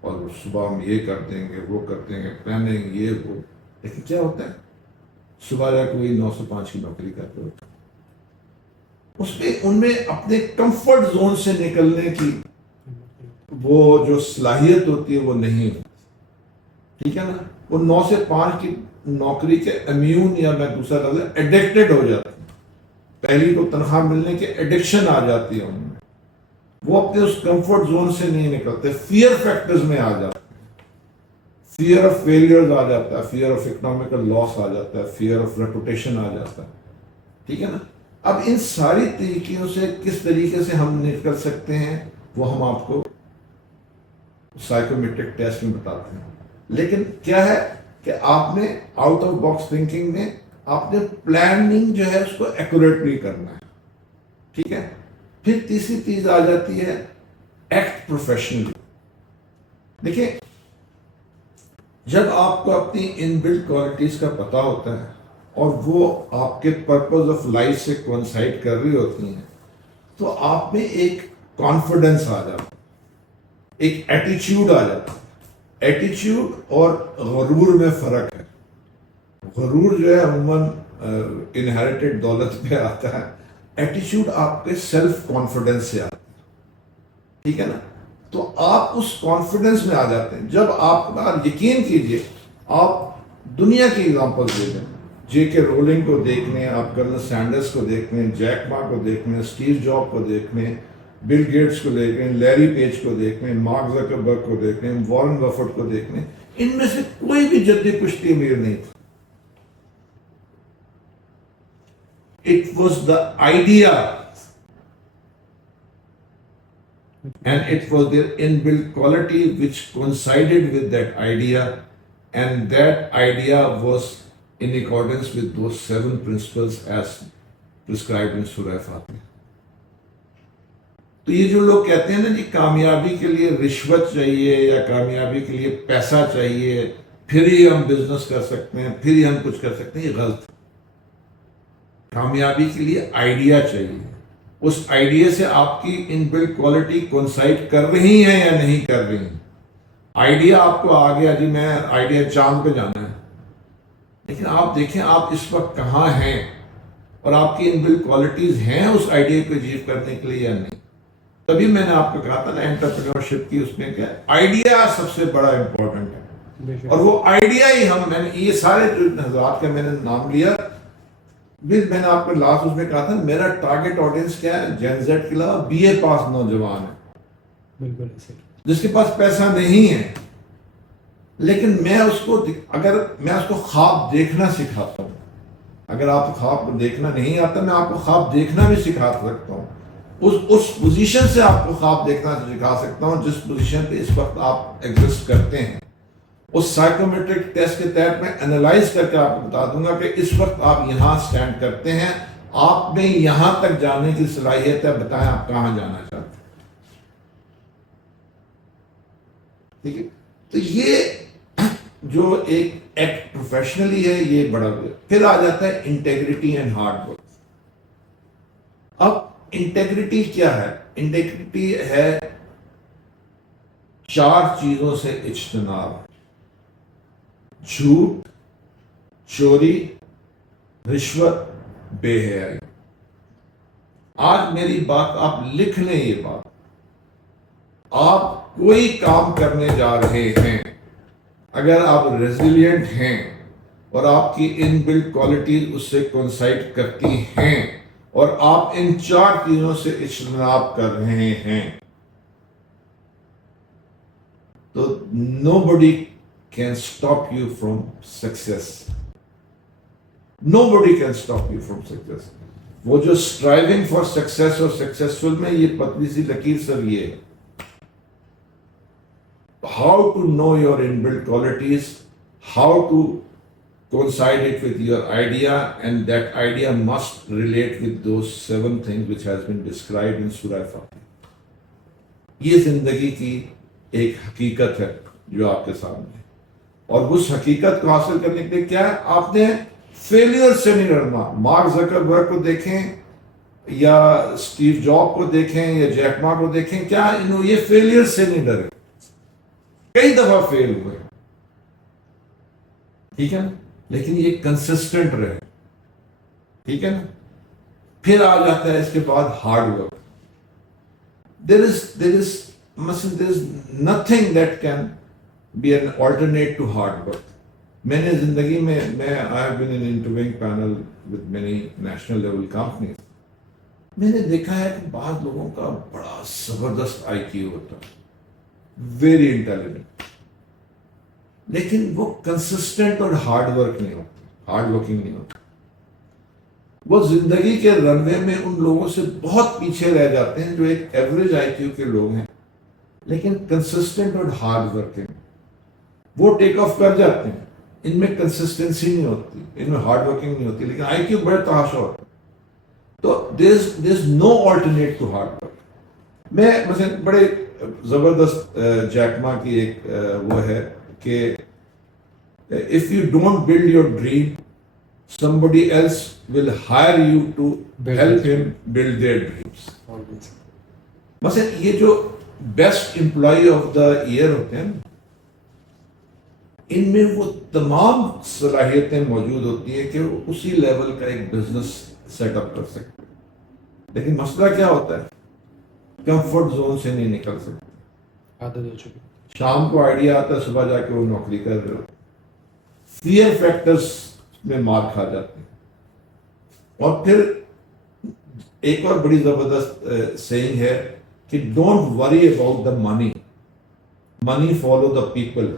اور وہ صبح میں یہ کر دیں گے, وہ کر دیں گے, پلاننگ یہ وہ. لیکن کیا ہوتا ہے, صبح جا کے وہی 9 سے 5 کی نوکری کرتے ہوتے, اس میں ان میں اپنے کمفرٹ زون سے نکلنے کی وہ جو صلاحیت ہوتی ہے وہ نہیں ہوتی. ٹھیک ہے نا. وہ 9 سے 5 کی نوکری کے امیون, یا میں دوسرا لفظ ایڈکٹڈ ہو جاتے ہیں. پہلی کو تنخواہ ملنے کی ایڈکشن آ جاتی ہے ان میں. وہ اپنے اس کمفرٹ زون سے نہیں نکلتے, فیئر فیکٹرز میں آ جاتے ہیں. فیئر آف فیلئرز آ جاتا ہے, فیئر آف اکنامیکل لاس آ جاتا ہے, فیئر آف ریپوٹیشن آ جاتا ہے. ٹھیک ہے نا. اب ان ساری طریقوں سے کس طریقے سے ہم نکل سکتے ہیں وہ ہم آپ کو سائیکومیٹرک ٹیسٹ میں بتاتے ہیں. لیکن کیا ہے کہ آپ نے آؤٹ آف باکس تھنکنگ میں آپ نے پلاننگ جو ہے اس کو ایکوریٹلی کرنا ہے. ٹھیک ہے. پھر تیسری چیز آ جاتی ہے ایکٹ پروفیشنلی. دیکھیں جب آپ کو اپنی ان بلڈ کوالٹیز کا پتہ ہوتا ہے اور وہ آپ کے پرپز آف لائف سے کوئنسائڈ کر رہی ہوتی ہیں تو آپ میں ایک کانفیڈنس آ جاتا ہے، ایک ایٹیچیوڈ آ جاتا ہے۔ ایٹیچیوڈ اور غرور میں فرق ہے۔ غرور جو ہے عموماً انہیریٹڈ دولت پہ آتا ہے، ایٹیچیوڈ آپ کے سیلف کانفیڈنس سے آتا ہے، ٹھیک ہے نا؟ تو آپ اس کانفیڈنس میں آ جاتے ہیں جب آپ یقین کیجئے، آپ دنیا کی ایگزامپل دے دیں، جے کے رولنگ کو دیکھ لیں، آپ کرنل سینڈرس کو دیکھ لیں، جیک ما کو دیکھ لیں، اسٹیو جاب کو دیکھ لیں، بل گیٹس کو دیکھ لیں، لیری پیج کو دیکھ لیں، مارک زکربرگ کو دیکھ لیں، وارن بفٹ کو دیکھ لیں، ان میں سے کوئی بھی جدی پشتی امیر نہیں تھا۔ It was the idea and it was their inbuilt quality which coincided with that idea, and that idea was in accordance with those 7 principles as prescribed in Surah Fatiha. تو یہ جو لوگ کہتے ہیں نا جی کامیابی کے لیے رشوت چاہیے یا کامیابی کے لیے پیسہ چاہیے پھر ہی ہم بزنس کر سکتے ہیں، پھر ہی ہم کچھ کر سکتے ہیں، یہ غلط ہے۔ کامیابی کے لیے آئیڈیا چاہیے، اس آئیڈیا سے آپ کی ان بلڈ کوالٹی کونسائڈ کر رہی ہیں یا نہیں کر رہی ہیں۔ آئیڈیا آپ کو آ گیا جی میں آئیڈیا چاند پہ جانا ہے، لیکن آپ دیکھیں آپ اس وقت کہاں ہیں اور آپ کی ان بلڈ کوالٹیز ہیں اس آئیڈیا کو اچیو کرنے کے لیے یا نہیں۔ تبھی میں نے آپ کو کہا تھا نا انٹرپرینورشپ کی اس میں کیا آئیڈیا سب سے بڑا امپورٹنٹ ہے، اور وہ آئیڈیا ہی میں نے یہ سارے جو حضرات کا میں نے نام لیا، میں نے آپ کو لاسٹ اس میں کہا تھا میرا ٹارگٹ آڈینس کیا ہے، جین زیڈ کے علاوہ بی اے پاس نوجوان ہے، بالکل جس کے پاس پیسہ نہیں ہے، لیکن میں اس کو اگر میں اس کو خواب دیکھنا سکھاتا ہوں، اگر آپ کو خواب دیکھنا نہیں آتا میں آپ کو خواب دیکھنا بھی سکھا سکتا ہوں، اس پوزیشن سے آپ کو خواب دیکھنا سکھا سکتا ہوں جس پوزیشن پہ اس وقت آپ ایگزسٹ کرتے ہیں۔ اس سائیکومیٹرک ٹیسٹ کے تحت میں انالائز کر کے آپ کو بتا دوں گا کہ اس وقت آپ یہاں سٹینڈ کرتے ہیں، آپ میں یہاں تک جانے کی صلاحیت ہے، بتائیں آپ کہاں جانا چاہتے ہیں۔ ٹھیک ہے، تو یہ جو ایک ایکٹ پروفیشنلی ہے یہ بڑا ہے۔ پھر آ جاتا ہے انٹیگریٹی اینڈ ہارڈ ورک۔ اب انٹیگریٹی کیا ہے؟ انٹیگریٹی ہے 4 چیزوں سے اجتناب: جھوٹ، چوری، رشوت، بے حیائی۔ آج میری بات آپ لکھ لیں، یہ بات آپ کوئی کام کرنے جا رہے ہیں، اگر آپ ریزیلینٹ ہیں اور آپ کی ان بلڈ کوالٹیز اس سے کوئنسائڈ کرتی ہیں اور آپ ان 4 چیزوں سے اجتناب کر رہے ہیں، تو nobody can stop you from success. Nobody can stop you from success. وہ جو striving for success اور successful میں یہ پتلی سی لکیر سب یہ ہے۔ How to know your inbuilt qualities, how to coincide it with your idea, and that idea must relate with those 7 things which has been described in Surah Fatiha. یہ زندگی کی ایک حقیقت ہے جو آپ کے سامنے ہے، اور اس حقیقت کو حاصل کرنے کے لیے کیا ہے؟ آپ نے فیلئر سے نہیں ڈرنا۔ مارک زکربرگ کو دیکھیں یا اسٹیو جاب کو دیکھیں یا جیک ما کو دیکھیں، کیا یہ فیلئر سے نہیں ڈرے، کئی دفعہ فیل ہوئے، ٹھیک ہے نا، لیکن یہ کنسسٹنٹ رہے، ٹھیک ہے نا۔ پھر آ جاتا ہے اس کے بعد hard work. there is nothing that can be an alternate to hard work. میں نے زندگی میں I have been in interviewing panel with many national level companies. میں نے دیکھا ہے کہ بعض لوگوں کا بڑا زبردست آئی کیو ہوتا ہے، ویری انٹیلیجنٹ، لیکن وہ کنسسٹنٹ اور ہارڈ ورک نہیں ہوتے، ہارڈ ورکنگ نہیں ہوتے۔ وہ زندگی کے رن وے میں ان لوگوں سے بہت پیچھے رہ جاتے ہیں جو ایک ایوریج آئی کیو کے لوگ ہیں، لیکن کنسسٹنٹ اور ہارڈ ورکنگ، وہ ٹیک آف کر جاتے ہیں۔ ان میں کنسسٹنسی نہیں ہوتی، ان میں ہارڈ ورکنگ نہیں ہوتی، لیکن آئی کیو بڑے تحاشا ہوتا ہے۔ تو there is no alternate to hard work۔ میں مثلا بڑے زبردست جیکما کی ایک وہ ہے کہ if you don't build your dream, somebody else will hire you to help him build their dreams. مثلا یہ جو best employee of the year ہوتے ہیں ان میں وہ تمام صلاحیتیں موجود ہوتی ہیں کہ وہ اسی لیول کا ایک بزنس سیٹ اپ کر سکتے ہیں. لیکن مسئلہ کیا ہوتا ہے؟ کمفرٹ زون سے نہیں نکل سکتے. عادت ہو چکی. شام کو آئیڈیا آتا ہے، صبح جا کے وہ نوکری کر رہے ہو. فیئر فیکٹرز میں مار کھا جاتے ہیں. اور پھر ایک اور بڑی زبردست سیئنگ ہے کہ don't worry about the money. Money follow the people.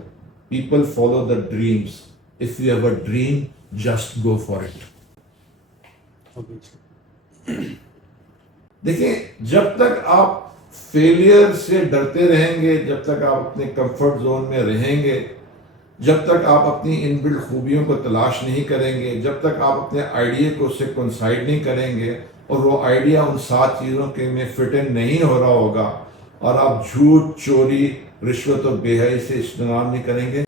People follow the dreams. If you have a dream, just go for it. دیکھیں جب تک آپ فیلئر سے ڈرتے رہیں گے، جب تک آپ اپنے کمفرٹ زون میں رہیں گے، جب تک آپ اپنی ان بلڈ خوبیوں کو تلاش نہیں کریں گے، جب تک آپ اپنے آئیڈیا کو اس سے کنسائڈ نہیں کریں گے اور وہ آئیڈیا ان 7 چیزوں کے میں فٹ ان نہیں ہو رہا ہوگا اور آپ جھوٹ، چوری، رشوت اور بے حیائی سے اجتناب نہیں کریں گے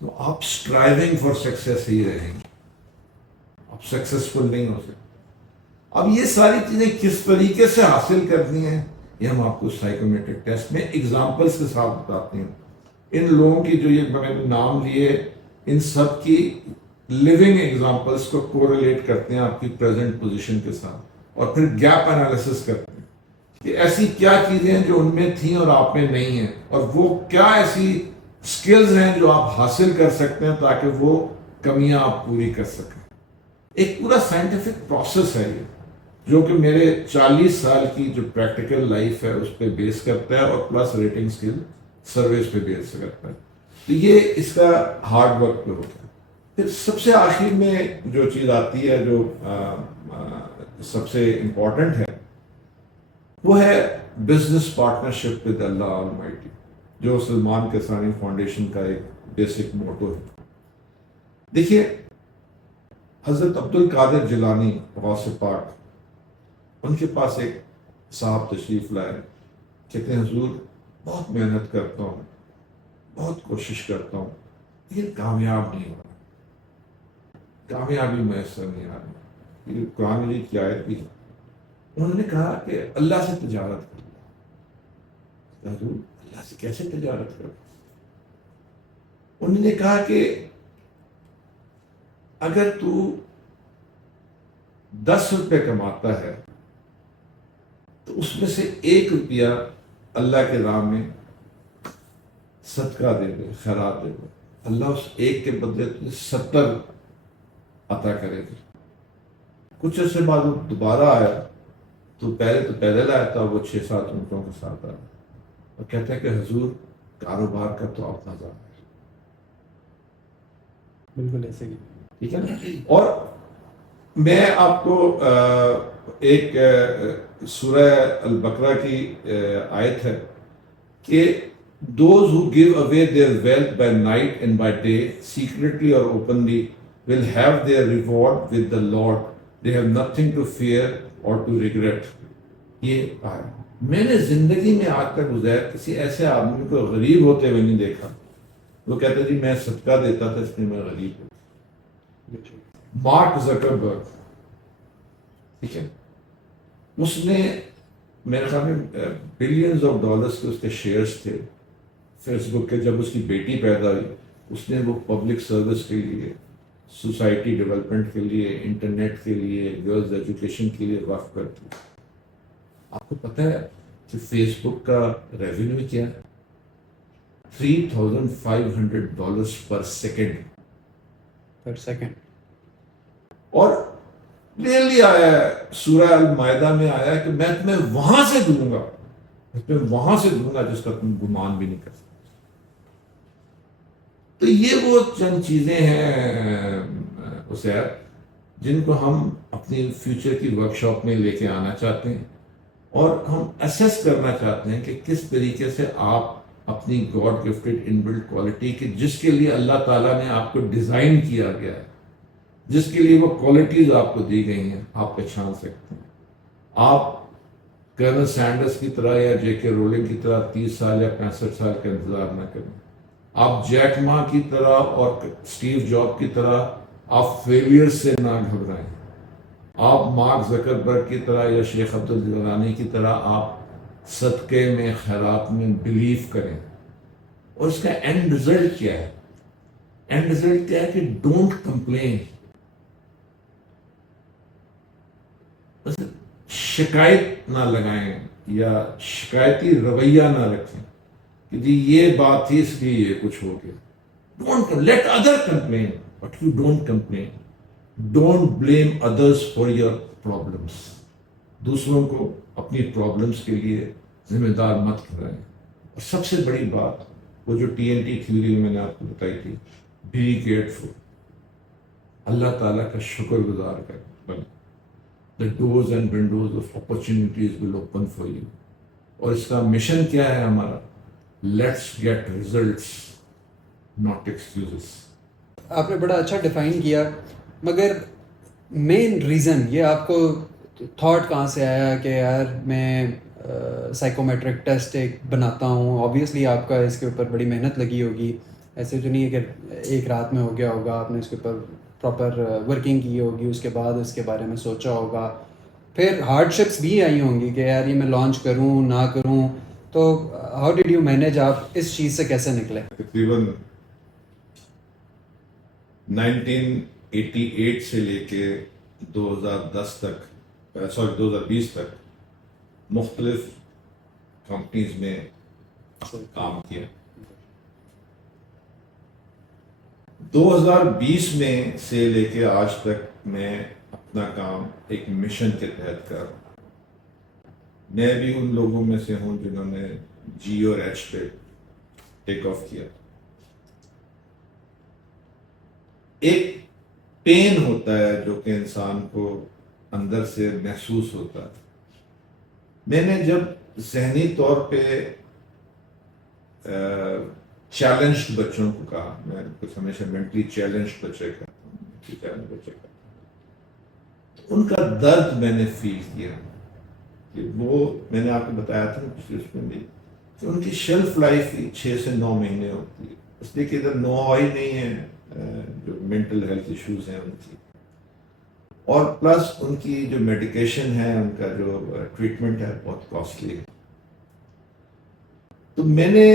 تو آپ اسٹرائیونگ فار سکسیس ہی رہیں گے، آپ سکسیسفل نہیں ہو سکتے. اب یہ ساری چیزیں کس طریقے سے حاصل کرنی ہیں یہ ہم آپ کو سائیکومیٹرک ٹیسٹ میں ایگزامپلس کے ساتھ بتاتے ہیں. ان لوگوں کی جو یہ میں نے نام لیے ان سب کی لیونگ ایگزامپلس کو کوریلیٹ کرتے ہیں آپ کی پریزنٹ پوزیشن کے ساتھ اور پھر گیپ انالیسس کرتے ہیں کہ ایسی کیا چیزیں ہیں جو ان میں تھیں اور آپ میں نہیں ہیں، اور وہ کیا ایسی سکلز ہیں جو آپ حاصل کر سکتے ہیں تاکہ وہ کمیاں آپ پوری کر سکیں. ایک پورا سائنٹیفک پروسیس ہے یہ جو کہ میرے 40 سال کی جو پریکٹیکل لائف ہے اس پہ بیس کرتا ہے اور پلس ریٹنگ اسکل سروس پہ بیس کرتا ہے. تو یہ اس کا ہارڈ ورک پہ ہوتا ہے. پھر سب سے آخر میں جو چیز آتی ہے جو سب سے امپورٹنٹ ہے وہ ہے business partnership with Allah Almighty, جو سلمان کسانی فاؤنڈیشن کا ایک بیسک موٹو ہے. دیکھیے حضرت عبد القادر جیلانی غوث پاک، ان کے پاس ایک صاحب تشریف لائے، کہتے ہیں حضور بہت محنت کرتا ہوں، بہت کوشش کرتا ہوں لیکن کامیاب نہیں ہو رہا، کامیابی میسر نہیں آ رہی. یہ قرآن مجید کی آیت بھی ہے. انہوں نے کہا کہ اللہ سے تجارت کر لو. حضور اللہ سے کیسے تجارت کرو؟ انہوں نے کہا کہ اگر تو 10 روپے کماتا ہے تو اس میں سے 1 روپیہ اللہ کے راہ میں صدقہ دے دے، خیرات دے دے، اللہ اس 1 کے بدلے تجھے 70 عطا کرے گا. کچھ عرصے بعد وہ دوبارہ آیا تو پہلے تو پیدل آیا تھا، وہ 6-7 اونٹوں کے ساتھ آیا اور کہتا ہے کہ حضور کاروبار کا تو آپ نظر ہے. بالکل ایسے ہی. ٹھیک ہے نا. اور میں آپ کو ایک سورہ البقرہ کی آیت ہے کہ those who give away their wealth by night and by day, secretly or openly, will have their reward with the Lord. They have nothing to fear or to regret. یہ میں نے زندگی میں آج تک گزیر کسی ایسے آدمی کو غریب ہوتے ہوئے نہیں دیکھا. وہ کہتے جی میں صدقہ دیتا تھا اس لیے میں غریب ہوں. مارک زکربرگ، ٹھیک ہے، اس نے میرے خیال میں بلینز آف ڈالرز کے اس کے شیئرز تھے فیس بک کے. جب اس کی بیٹی پیدا ہوئی اس نے وہ پبلک سروس کے لیے، سوسائٹی ڈیولپمنٹ کے لیے، انٹرنیٹ کے لیے، گرلز ایجوکیشن کے لیے وقف کر دی. آپ کو پتہ ہے کہ فیس بک کا ریونیو کیا ہے؟ $3,500 پر سیکنڈ. اور کلیئرلی آیا ہے سورہ المائدہ میں آیا ہے کہ میں تمہیں وہاں سے دوں گا، میں تمہیں وہاں سے دوں گا جس کا تم گمان بھی نہیں کر سکتے. تو یہ وہ چند چیزیں ہیں اسیر جن کو ہم اپنی فیوچر کی ورکشاپ میں لے کے آنا چاہتے ہیں اور ہم اسیس کرنا چاہتے ہیں کہ کس طریقے سے آپ اپنی گاڈ گفٹڈ ان بلڈ کوالٹی کی، جس کے لیے اللہ تعالیٰ نے آپ کو ڈیزائن کیا گیا ہے، جس کے لیے وہ کوالٹیز آپ کو دی گئی ہیں، آپ پہچان سکتے ہیں. آپ کرنل سینڈرس کی طرح یا جے کے رولنگ کی طرح 30 سال یا 65 سال کا انتظار نہ کریں. آپ جیک ما کی طرح اور اسٹیو جاب کی طرح آپ فیلئر سے نہ گھبرائیں. آپ مارک زکربرگ کی طرح یا شیخ عبدالجیلانی کی طرح آپ صدقے میں خیرات میں بلیف کریں. اور اس کا اینڈ رزلٹ کیا ہے؟ اینڈ رزلٹ کیا ہے کہ ڈونٹ کمپلین. شکایت نہ لگائیں یا شکایتی رویہ نہ رکھیں کہ جی یہ بات تھی اس لیے یہ کچھ ہو گیا. Don't let other complain but you don't complain. Don't blame others for your problems. دوسروں کو اپنی پرابلمس کے لیے ذمہ دار مت ٹھہرائیں. اور سب سے بڑی بات وہ جو TNT تھیوری میں نے آپ کو بتائی تھی، بی گریٹفل. اللہ تعالیٰ کا شکر گزار کر بنے. The doors and windows of opportunities will open for you. اور اس کا مشن کیا ہے ہمارا؟ Let's get results, not excuses. آپ نے بڑا اچھا ڈیفائن کیا، مگر مین ریزن یہ آپ کو تھاٹ کہاں سے آیا کہ یار میں سائیکومیٹرک ٹیسٹ ایک بناتا ہوں؟ آبویسلی آپ کا اس کے اوپر بڑی محنت لگی ہوگی، ایسے تو نہیں ہے کہ ایک رات میں ہو گیا ہوگا. آپ نے اس کے اوپر پراپر ورکنگ کی ہوگی، اس کے بعد اس کے بارے میں سوچا ہوگا، پھر ہارڈ شپس بھی آئی ہوں گی کہ یار یہ میں لانچ کروں نہ کروں. تو ہاؤ ڈیڈ یو مینیج؟ آپ اس چیز سے کیسے نکلے؟ تقریباً 1988 سے لے کے 2010 تک 2020 تک مختلف کمپنیز میں کام کیا. 2020 میں سے لے کے آج تک میں اپنا کام ایک مشن کے تحت کر رہا ہوں. میں بھی ان لوگوں میں سے ہوں جنہوں نے G اور H پہ ٹیک آف کیا. ایک پین ہوتا ہے جو کہ انسان کو اندر سے محسوس ہوتا ہے. میں نے جب ذہنی طور پہ چیلنجڈ بچوں کو کہا، میں کچھ ہمیشہ مینٹلی چیلنجڈ بچے کہتا ہوں، ان کا درد میں نے فیل کیا کہ وہ میں نے آپ کو بتایا تھا پچھلے اس میں بھی کہ ان کی شیلف لائف 6 سے 9 مہینے ہوتی ہے، اس لیے کہ ادھر نو آئی نہیں ہے جو مینٹل ہیلتھ ایشوز ہیں ان کی، اور پلس ان کی جو میڈیکیشن ہے، ان کا جو ٹریٹمنٹ ہے بہت کاسٹلی ہے. تو میں نے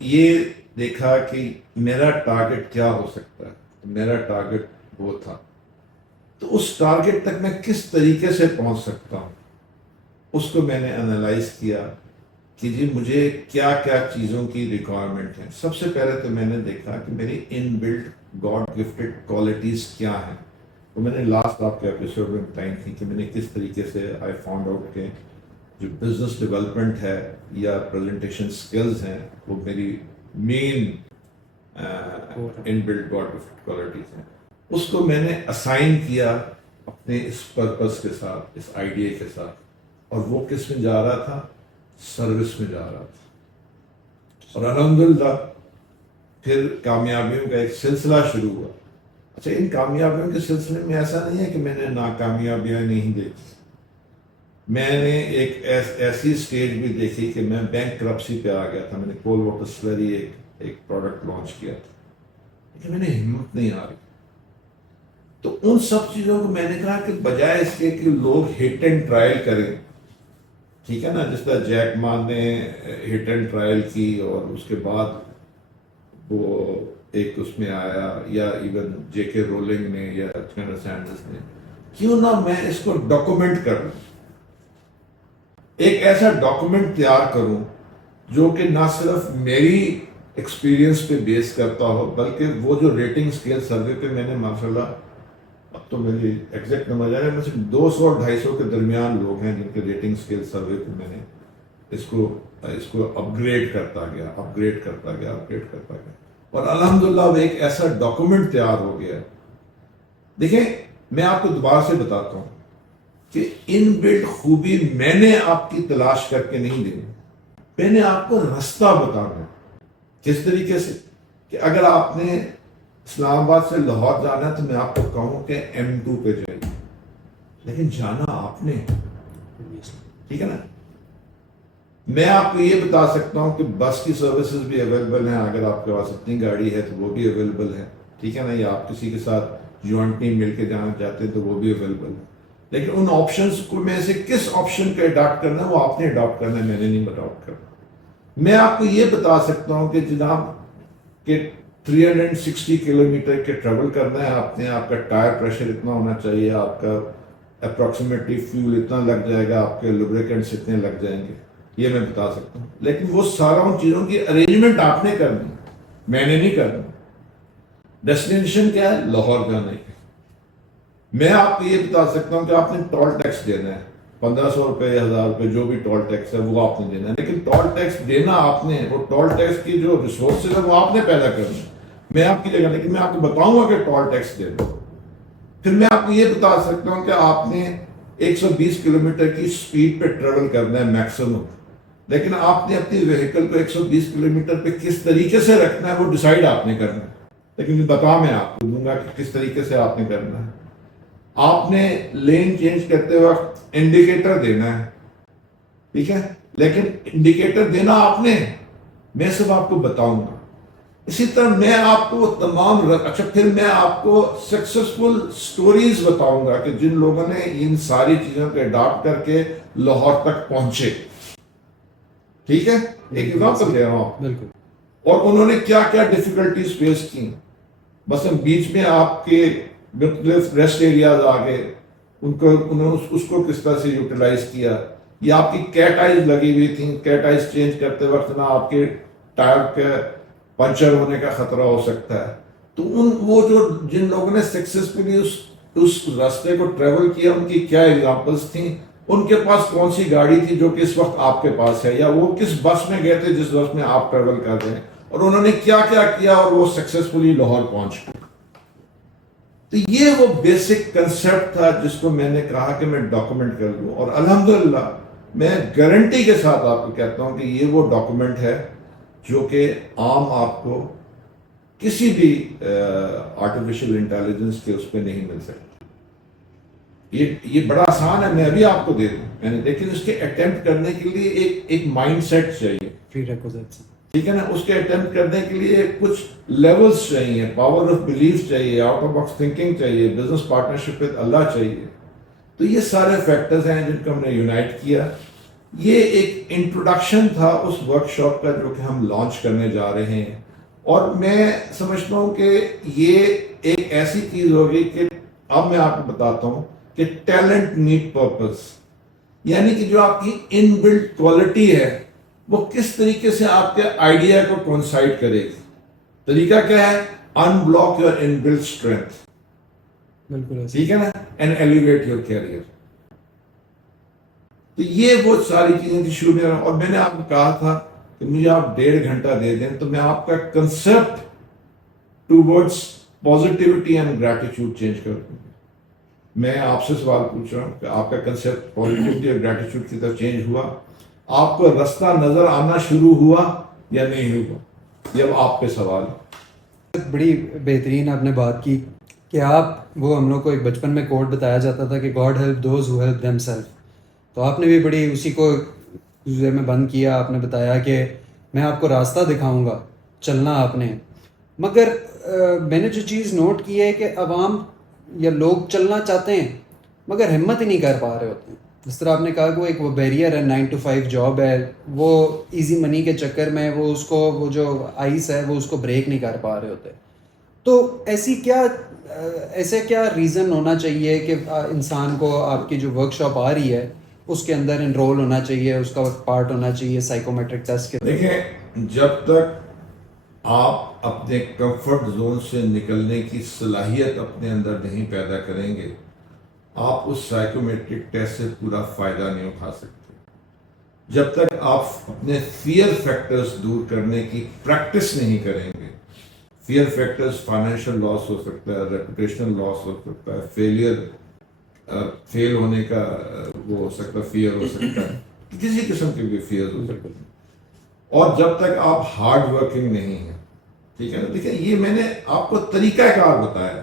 یہ دیکھا کہ میرا ٹارگٹ کیا ہو سکتا ہے. میرا ٹارگٹ وہ تھا، تو اس ٹارگٹ تک میں کس طریقے سے پہنچ سکتا ہوں اس کو میں نے انالائز کیا کہ جی مجھے کیا کیا چیزوں کی ریکوائرمنٹ ہے. سب سے پہلے تو میں نے دیکھا کہ میری ان بلٹ گاڈ گفٹڈ کوالٹیز کیا ہیں. تو میں نے لاسٹ آپ کے ایپیسوڈ میں بتائی تھی کہ میں نے کس طریقے سے آئی فاؤنڈ آؤٹ کہ جو بزنس ڈیولپمنٹ ہے یا پریزنٹیشن سکلز ہیں وہ میری مین ان بلٹ گاڈ گفٹڈ کوالٹیز ہیں. اس کو میں نے اسائن کیا اپنے اس پرپس کے ساتھ، اس آئیڈیا کے ساتھ، اور وہ کس میں جا رہا تھا؟ سروس میں جا رہا تھا. اور الحمدللہ پھر کامیابیوں کا ایک سلسلہ شروع ہوا. اچھا، ان کامیابیوں کے سلسلے میں ایسا نہیں ہے کہ میں نے ناکامیابیاں نہیں دیکھی. میں نے ایک ایسی سٹیج بھی دیکھی کہ میں بینک کرپسی پہ آ گیا تھا. میں نے کول واٹر سلری ایک پروڈکٹ لانچ کیا تھا، لیکن میں نے ہمت نہیں آ رہی. تو ان سب چیزوں کو میں نے کہا کہ بجائے اس کے کہ لوگ ہٹ اینڈ ٹرائل کریں، ٹھیک ہے نا، جس طرح جیک ما نے ہٹ اینڈ ٹرائل کی اور اس کے بعد وہ ایک اس میں آیا، یا ایون جے کے رولنگ نے یا کرنل سینڈرس نے، کیوں نہ میں اس کو ڈاکومنٹ کر لوں، ایک ایسا ڈاکومنٹ تیار کروں جو کہ نہ صرف میری ایکسپیرینس پہ بیس کرتا ہو، بلکہ وہ جو ریٹنگ اسکیل سروے پہ میں نے ماشاءاللہ، اب تو مجھے ایگزیکٹ نمبر جا رہا ہے، صرف 200 اور 250 کے درمیان لوگ ہیں جن کے ریٹنگ اسکیل سروے پہ میں نے اس کو اپ گریڈ کرتا گیا. اور الحمدللہ وہ ایک ایسا ڈاکومنٹ تیار ہو گیا. دیکھیں، میں آپ کو دوبارہ سے بتاتا ہوں کہ ان بلٹ خوبی میں نے آپ کی تلاش کر کے نہیں دینی، میں نے آپ کو رستہ بتانا. کس طریقے سے؟ کہ اگر آپ نے اسلام آباد سے لاہور جانا ہے تو میں آپ کو کہوں کہ M2 پہ جائیے، لیکن جانا آپ نے. ٹھیک ہے نا. میں آپ کو یہ بتا سکتا ہوں کہ بس کی سروسز بھی اویلیبل ہیں, اگر آپ کے پاس اپنی گاڑی ہے تو وہ بھی اویلیبل ہے, ٹھیک ہے نا, یا آپ کسی کے ساتھ جوائنٹلی مل کے جانا چاہتے ہیں تو وہ بھی اویلیبل ہے. لیکن ان آپشنس کو میں سے کس آپشن کا اڈاپٹ کرنا ہے وہ آپ نے اڈاپٹ کرنا ہے, میں نے نہیں اڈاپٹ کرنا. میں آپ کو یہ بتا سکتا ہوں کہ جناب کہ 360 کلومیٹر کے ٹریول کرنا ہے آپ نے, آپ کا ٹائر پریشر اتنا ہونا چاہیے, آپ کا اپروکسیمیٹلی فیول اتنا لگ جائے گا, آپ کے لوبریکنٹس اتنے لگ جائیں گے, یہ میں بتا سکتا ہوں. لیکن وہ سارا ان چیزوں کی ارینجمنٹ آپ نے کرنی, میں نے نہیں کرنا. ڈیسٹینیشن کیا ہے؟ لاہور جانا ہے. میں آپ کو یہ بتا سکتا ہوں کہ آپ نے ٹول ٹیکس دینا ہے, 1500 روپے 1000 روپے جو بھی ٹول ٹیکس ہے وہ آپ نے دینا ہے. لیکن ٹول ٹیکس دینا آپ نے, وہ ٹول ٹیکس کی جو ریسورسز ہے وہ آپ نے پیدا کرنا ہے, میں آپ کی جگہ. لیکن میں آپ کو بتاؤں گا کہ ٹول ٹیکس دینا. پھر میں آپ کو یہ بتا سکتا ہوں کہ آپ نے 120 کلومیٹر کی سپیڈ پہ ٹریول کرنا ہے میکسیمم, لیکن آپ نے اپنی وہیکل کو 120 کلومیٹر پہ کس طریقے سے رکھنا ہے وہ ڈیسائیڈ آپ نے کرنا ہے. لیکن بتا میں آپ کو دوں گا کہ کس طریقے سے آپ نے کرنا ہے. آپ نے لین چینج کرتے وقت انڈیکیٹر دینا ہے, ٹھیک ہے, لیکن انڈیکیٹر دینا آپ نے, میں سب آپ کو بتاؤں گا. اسی طرح میں آپ کو تمام اچھا پھر میں آپ کو سکسیسفل سٹوریز بتاؤں گا کہ جن لوگوں نے ان ساری چیزوں کو اڈاپٹ کر کے لاہور تک پہنچے, ٹھیک ہے, ایک ایگزامپل دے رہا ہوں بالکل. اور انہوں نے کیا کیا ڈیفیکلٹیز فیس کی. بس بیچ میں آپ کے مختلف ریسٹ ایریاز آ گئے, انہوں نے اس کو کس طرح سے یوٹیلائز کیا, یا آپ کی کیٹ آئیز لگی ہوئی تھیں, کیٹ آئیز چینج کرتے وقت نا آپ کے ٹائر کے پنچر ہونے کا خطرہ ہو سکتا ہے. تو وہ جو جن لوگوں نے سکسیسفلی اس راستے کو ٹریول کیا ان کی کیا ایگزامپلس تھیں, ان کے پاس کون سی گاڑی تھی جو کہ اس وقت آپ کے پاس ہے, یا وہ کس بس میں گئے تھے جس بس میں آپ ٹریول کر رہے ہیں, اور انہوں نے کیا کیا کیا اور وہ سکسیسفلی لاہور پہنچ گئے. تو یہ وہ بیسک کنسیپٹ تھا جس کو میں نے کہا کہ میں ڈاکومنٹ کر لوں, اور الحمدللہ میں گارنٹی کے ساتھ آپ کو کہتا ہوں کہ یہ وہ ڈاکومنٹ ہے جو کہ عام آپ کو کسی بھی آرٹیفیشل انٹیلیجنس کے اس پہ نہیں مل سکتی. یہ بڑا آسان ہے, میں ابھی آپ کو دے دوں میں نے, لیکن اس کے اٹیمپٹ کرنے کے لیے ایک مائنڈ سیٹ چاہیے, ٹھیک ہے نا. اس کے اٹیمپٹ کرنے کے لیے کچھ لیولز چاہیے, پاور آف بلیف چاہیے, آؤٹ آف باکس تھنکنگ چاہیے, بزنس پارٹنرشپ ود اللہ چاہیے. تو یہ سارے فیکٹرز ہیں جن کو ہم نے یونائٹ کیا. یہ ایک انٹروڈکشن تھا اس ورک شاپ کا جو کہ ہم لانچ کرنے جا رہے ہیں, اور میں سمجھتا ہوں کہ یہ ایک ایسی چیز ہوگی کہ اب میں آپ کو بتاتا ہوں کہ ٹیلنٹ نیڈ پرپز, یعنی کہ جو آپ کی ان بلٹ کوالٹی ہے وہ کس طریقے سے آپ کے آئیڈیا کو کونسائڈ کرے گی. طریقہ کیا ہے؟ Unblock your inbuilt strength, بالکل ٹھیک ہے نا, اینڈ ایلیویٹ یور کیریئر. تو یہ وہ ساری چیزیں تھی شروع میں, اور میں نے آپ کو کہا تھا کہ مجھے آپ 1.5 گھنٹہ دے دیں تو میں آپ کا concept towards positivity and gratitude change کر دوں. میں آپ سے سوال پوچھ رہا ہوں کہ آپ کا کنسپٹ پازیٹیوٹی اور گریٹیٹیوڈ کی طرف چینج ہوا, آپ کو رستہ نظر آنا شروع ہوا یا نہیں ہوا, یہ اب آپ پہ سوال ہے. بڑی بہترین آپ نے بات کی کہ آپ وہ ہم لوگ کو ایک بچپن میں کوٹ بتایا جاتا تھا کہ God help those who help them self, تو آپ نے بھی بڑی اسی کو دوسرے میں بند کیا. آپ نے بتایا کہ میں آپ کو راستہ دکھاؤں گا, چلنا آپ نے. مگر میں نے جو چیز نوٹ کی ہے کہ عوام یا لوگ چلنا چاہتے ہیں مگر ہمت ہی نہیں کر پا رہے ہوتے ہیں. جس طرح آپ نے کہا کہ وہ ایک وہ بیریئر ہے, 9 to 5 جاب ہے, وہ ایزی منی کے چکر میں وہ اس کو وہ جو آئس ہے وہ اس کو بریک نہیں کر پا رہے ہوتے. تو ایسے کیا ریزن ہونا چاہیے کہ انسان کو آپ کی جو ورک شاپ آ رہی ہے اس کے اندر انرول ہونا چاہیے, اس کا پارٹ ہونا چاہیے سائیکومیٹرک ٹیسٹ کے؟ دیکھیں, جب تک آپ اپنے کمفرٹ زون سے نکلنے کی صلاحیت اپنے اندر نہیں پیدا کریں گے, آپ اس سائیکومیٹرک ٹیسٹ سے پورا فائدہ نہیں اٹھا سکتے. جب تک آپ اپنے فیئر فیکٹرز دور کرنے کی پریکٹس نہیں کریں گے. فیئر فیکٹرز فائنینشیل لاس ہو سکتا ہے, ریپوٹیشنل لاس ہو سکتا ہے, فیل ہونے کا وہ ہو سکتا ہے, فیئر ہو سکتا ہے, کسی قسم کے بھی فیئر ہو سکتے ہیں. اور جب تک آپ ہارڈ ورکنگ نہیں ہیں, ٹھیک ہے نا. دیکھیں, یہ میں نے آپ کو طریقہ کار بتایا.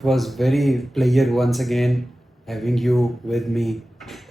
it was very pleasure once again having you with me,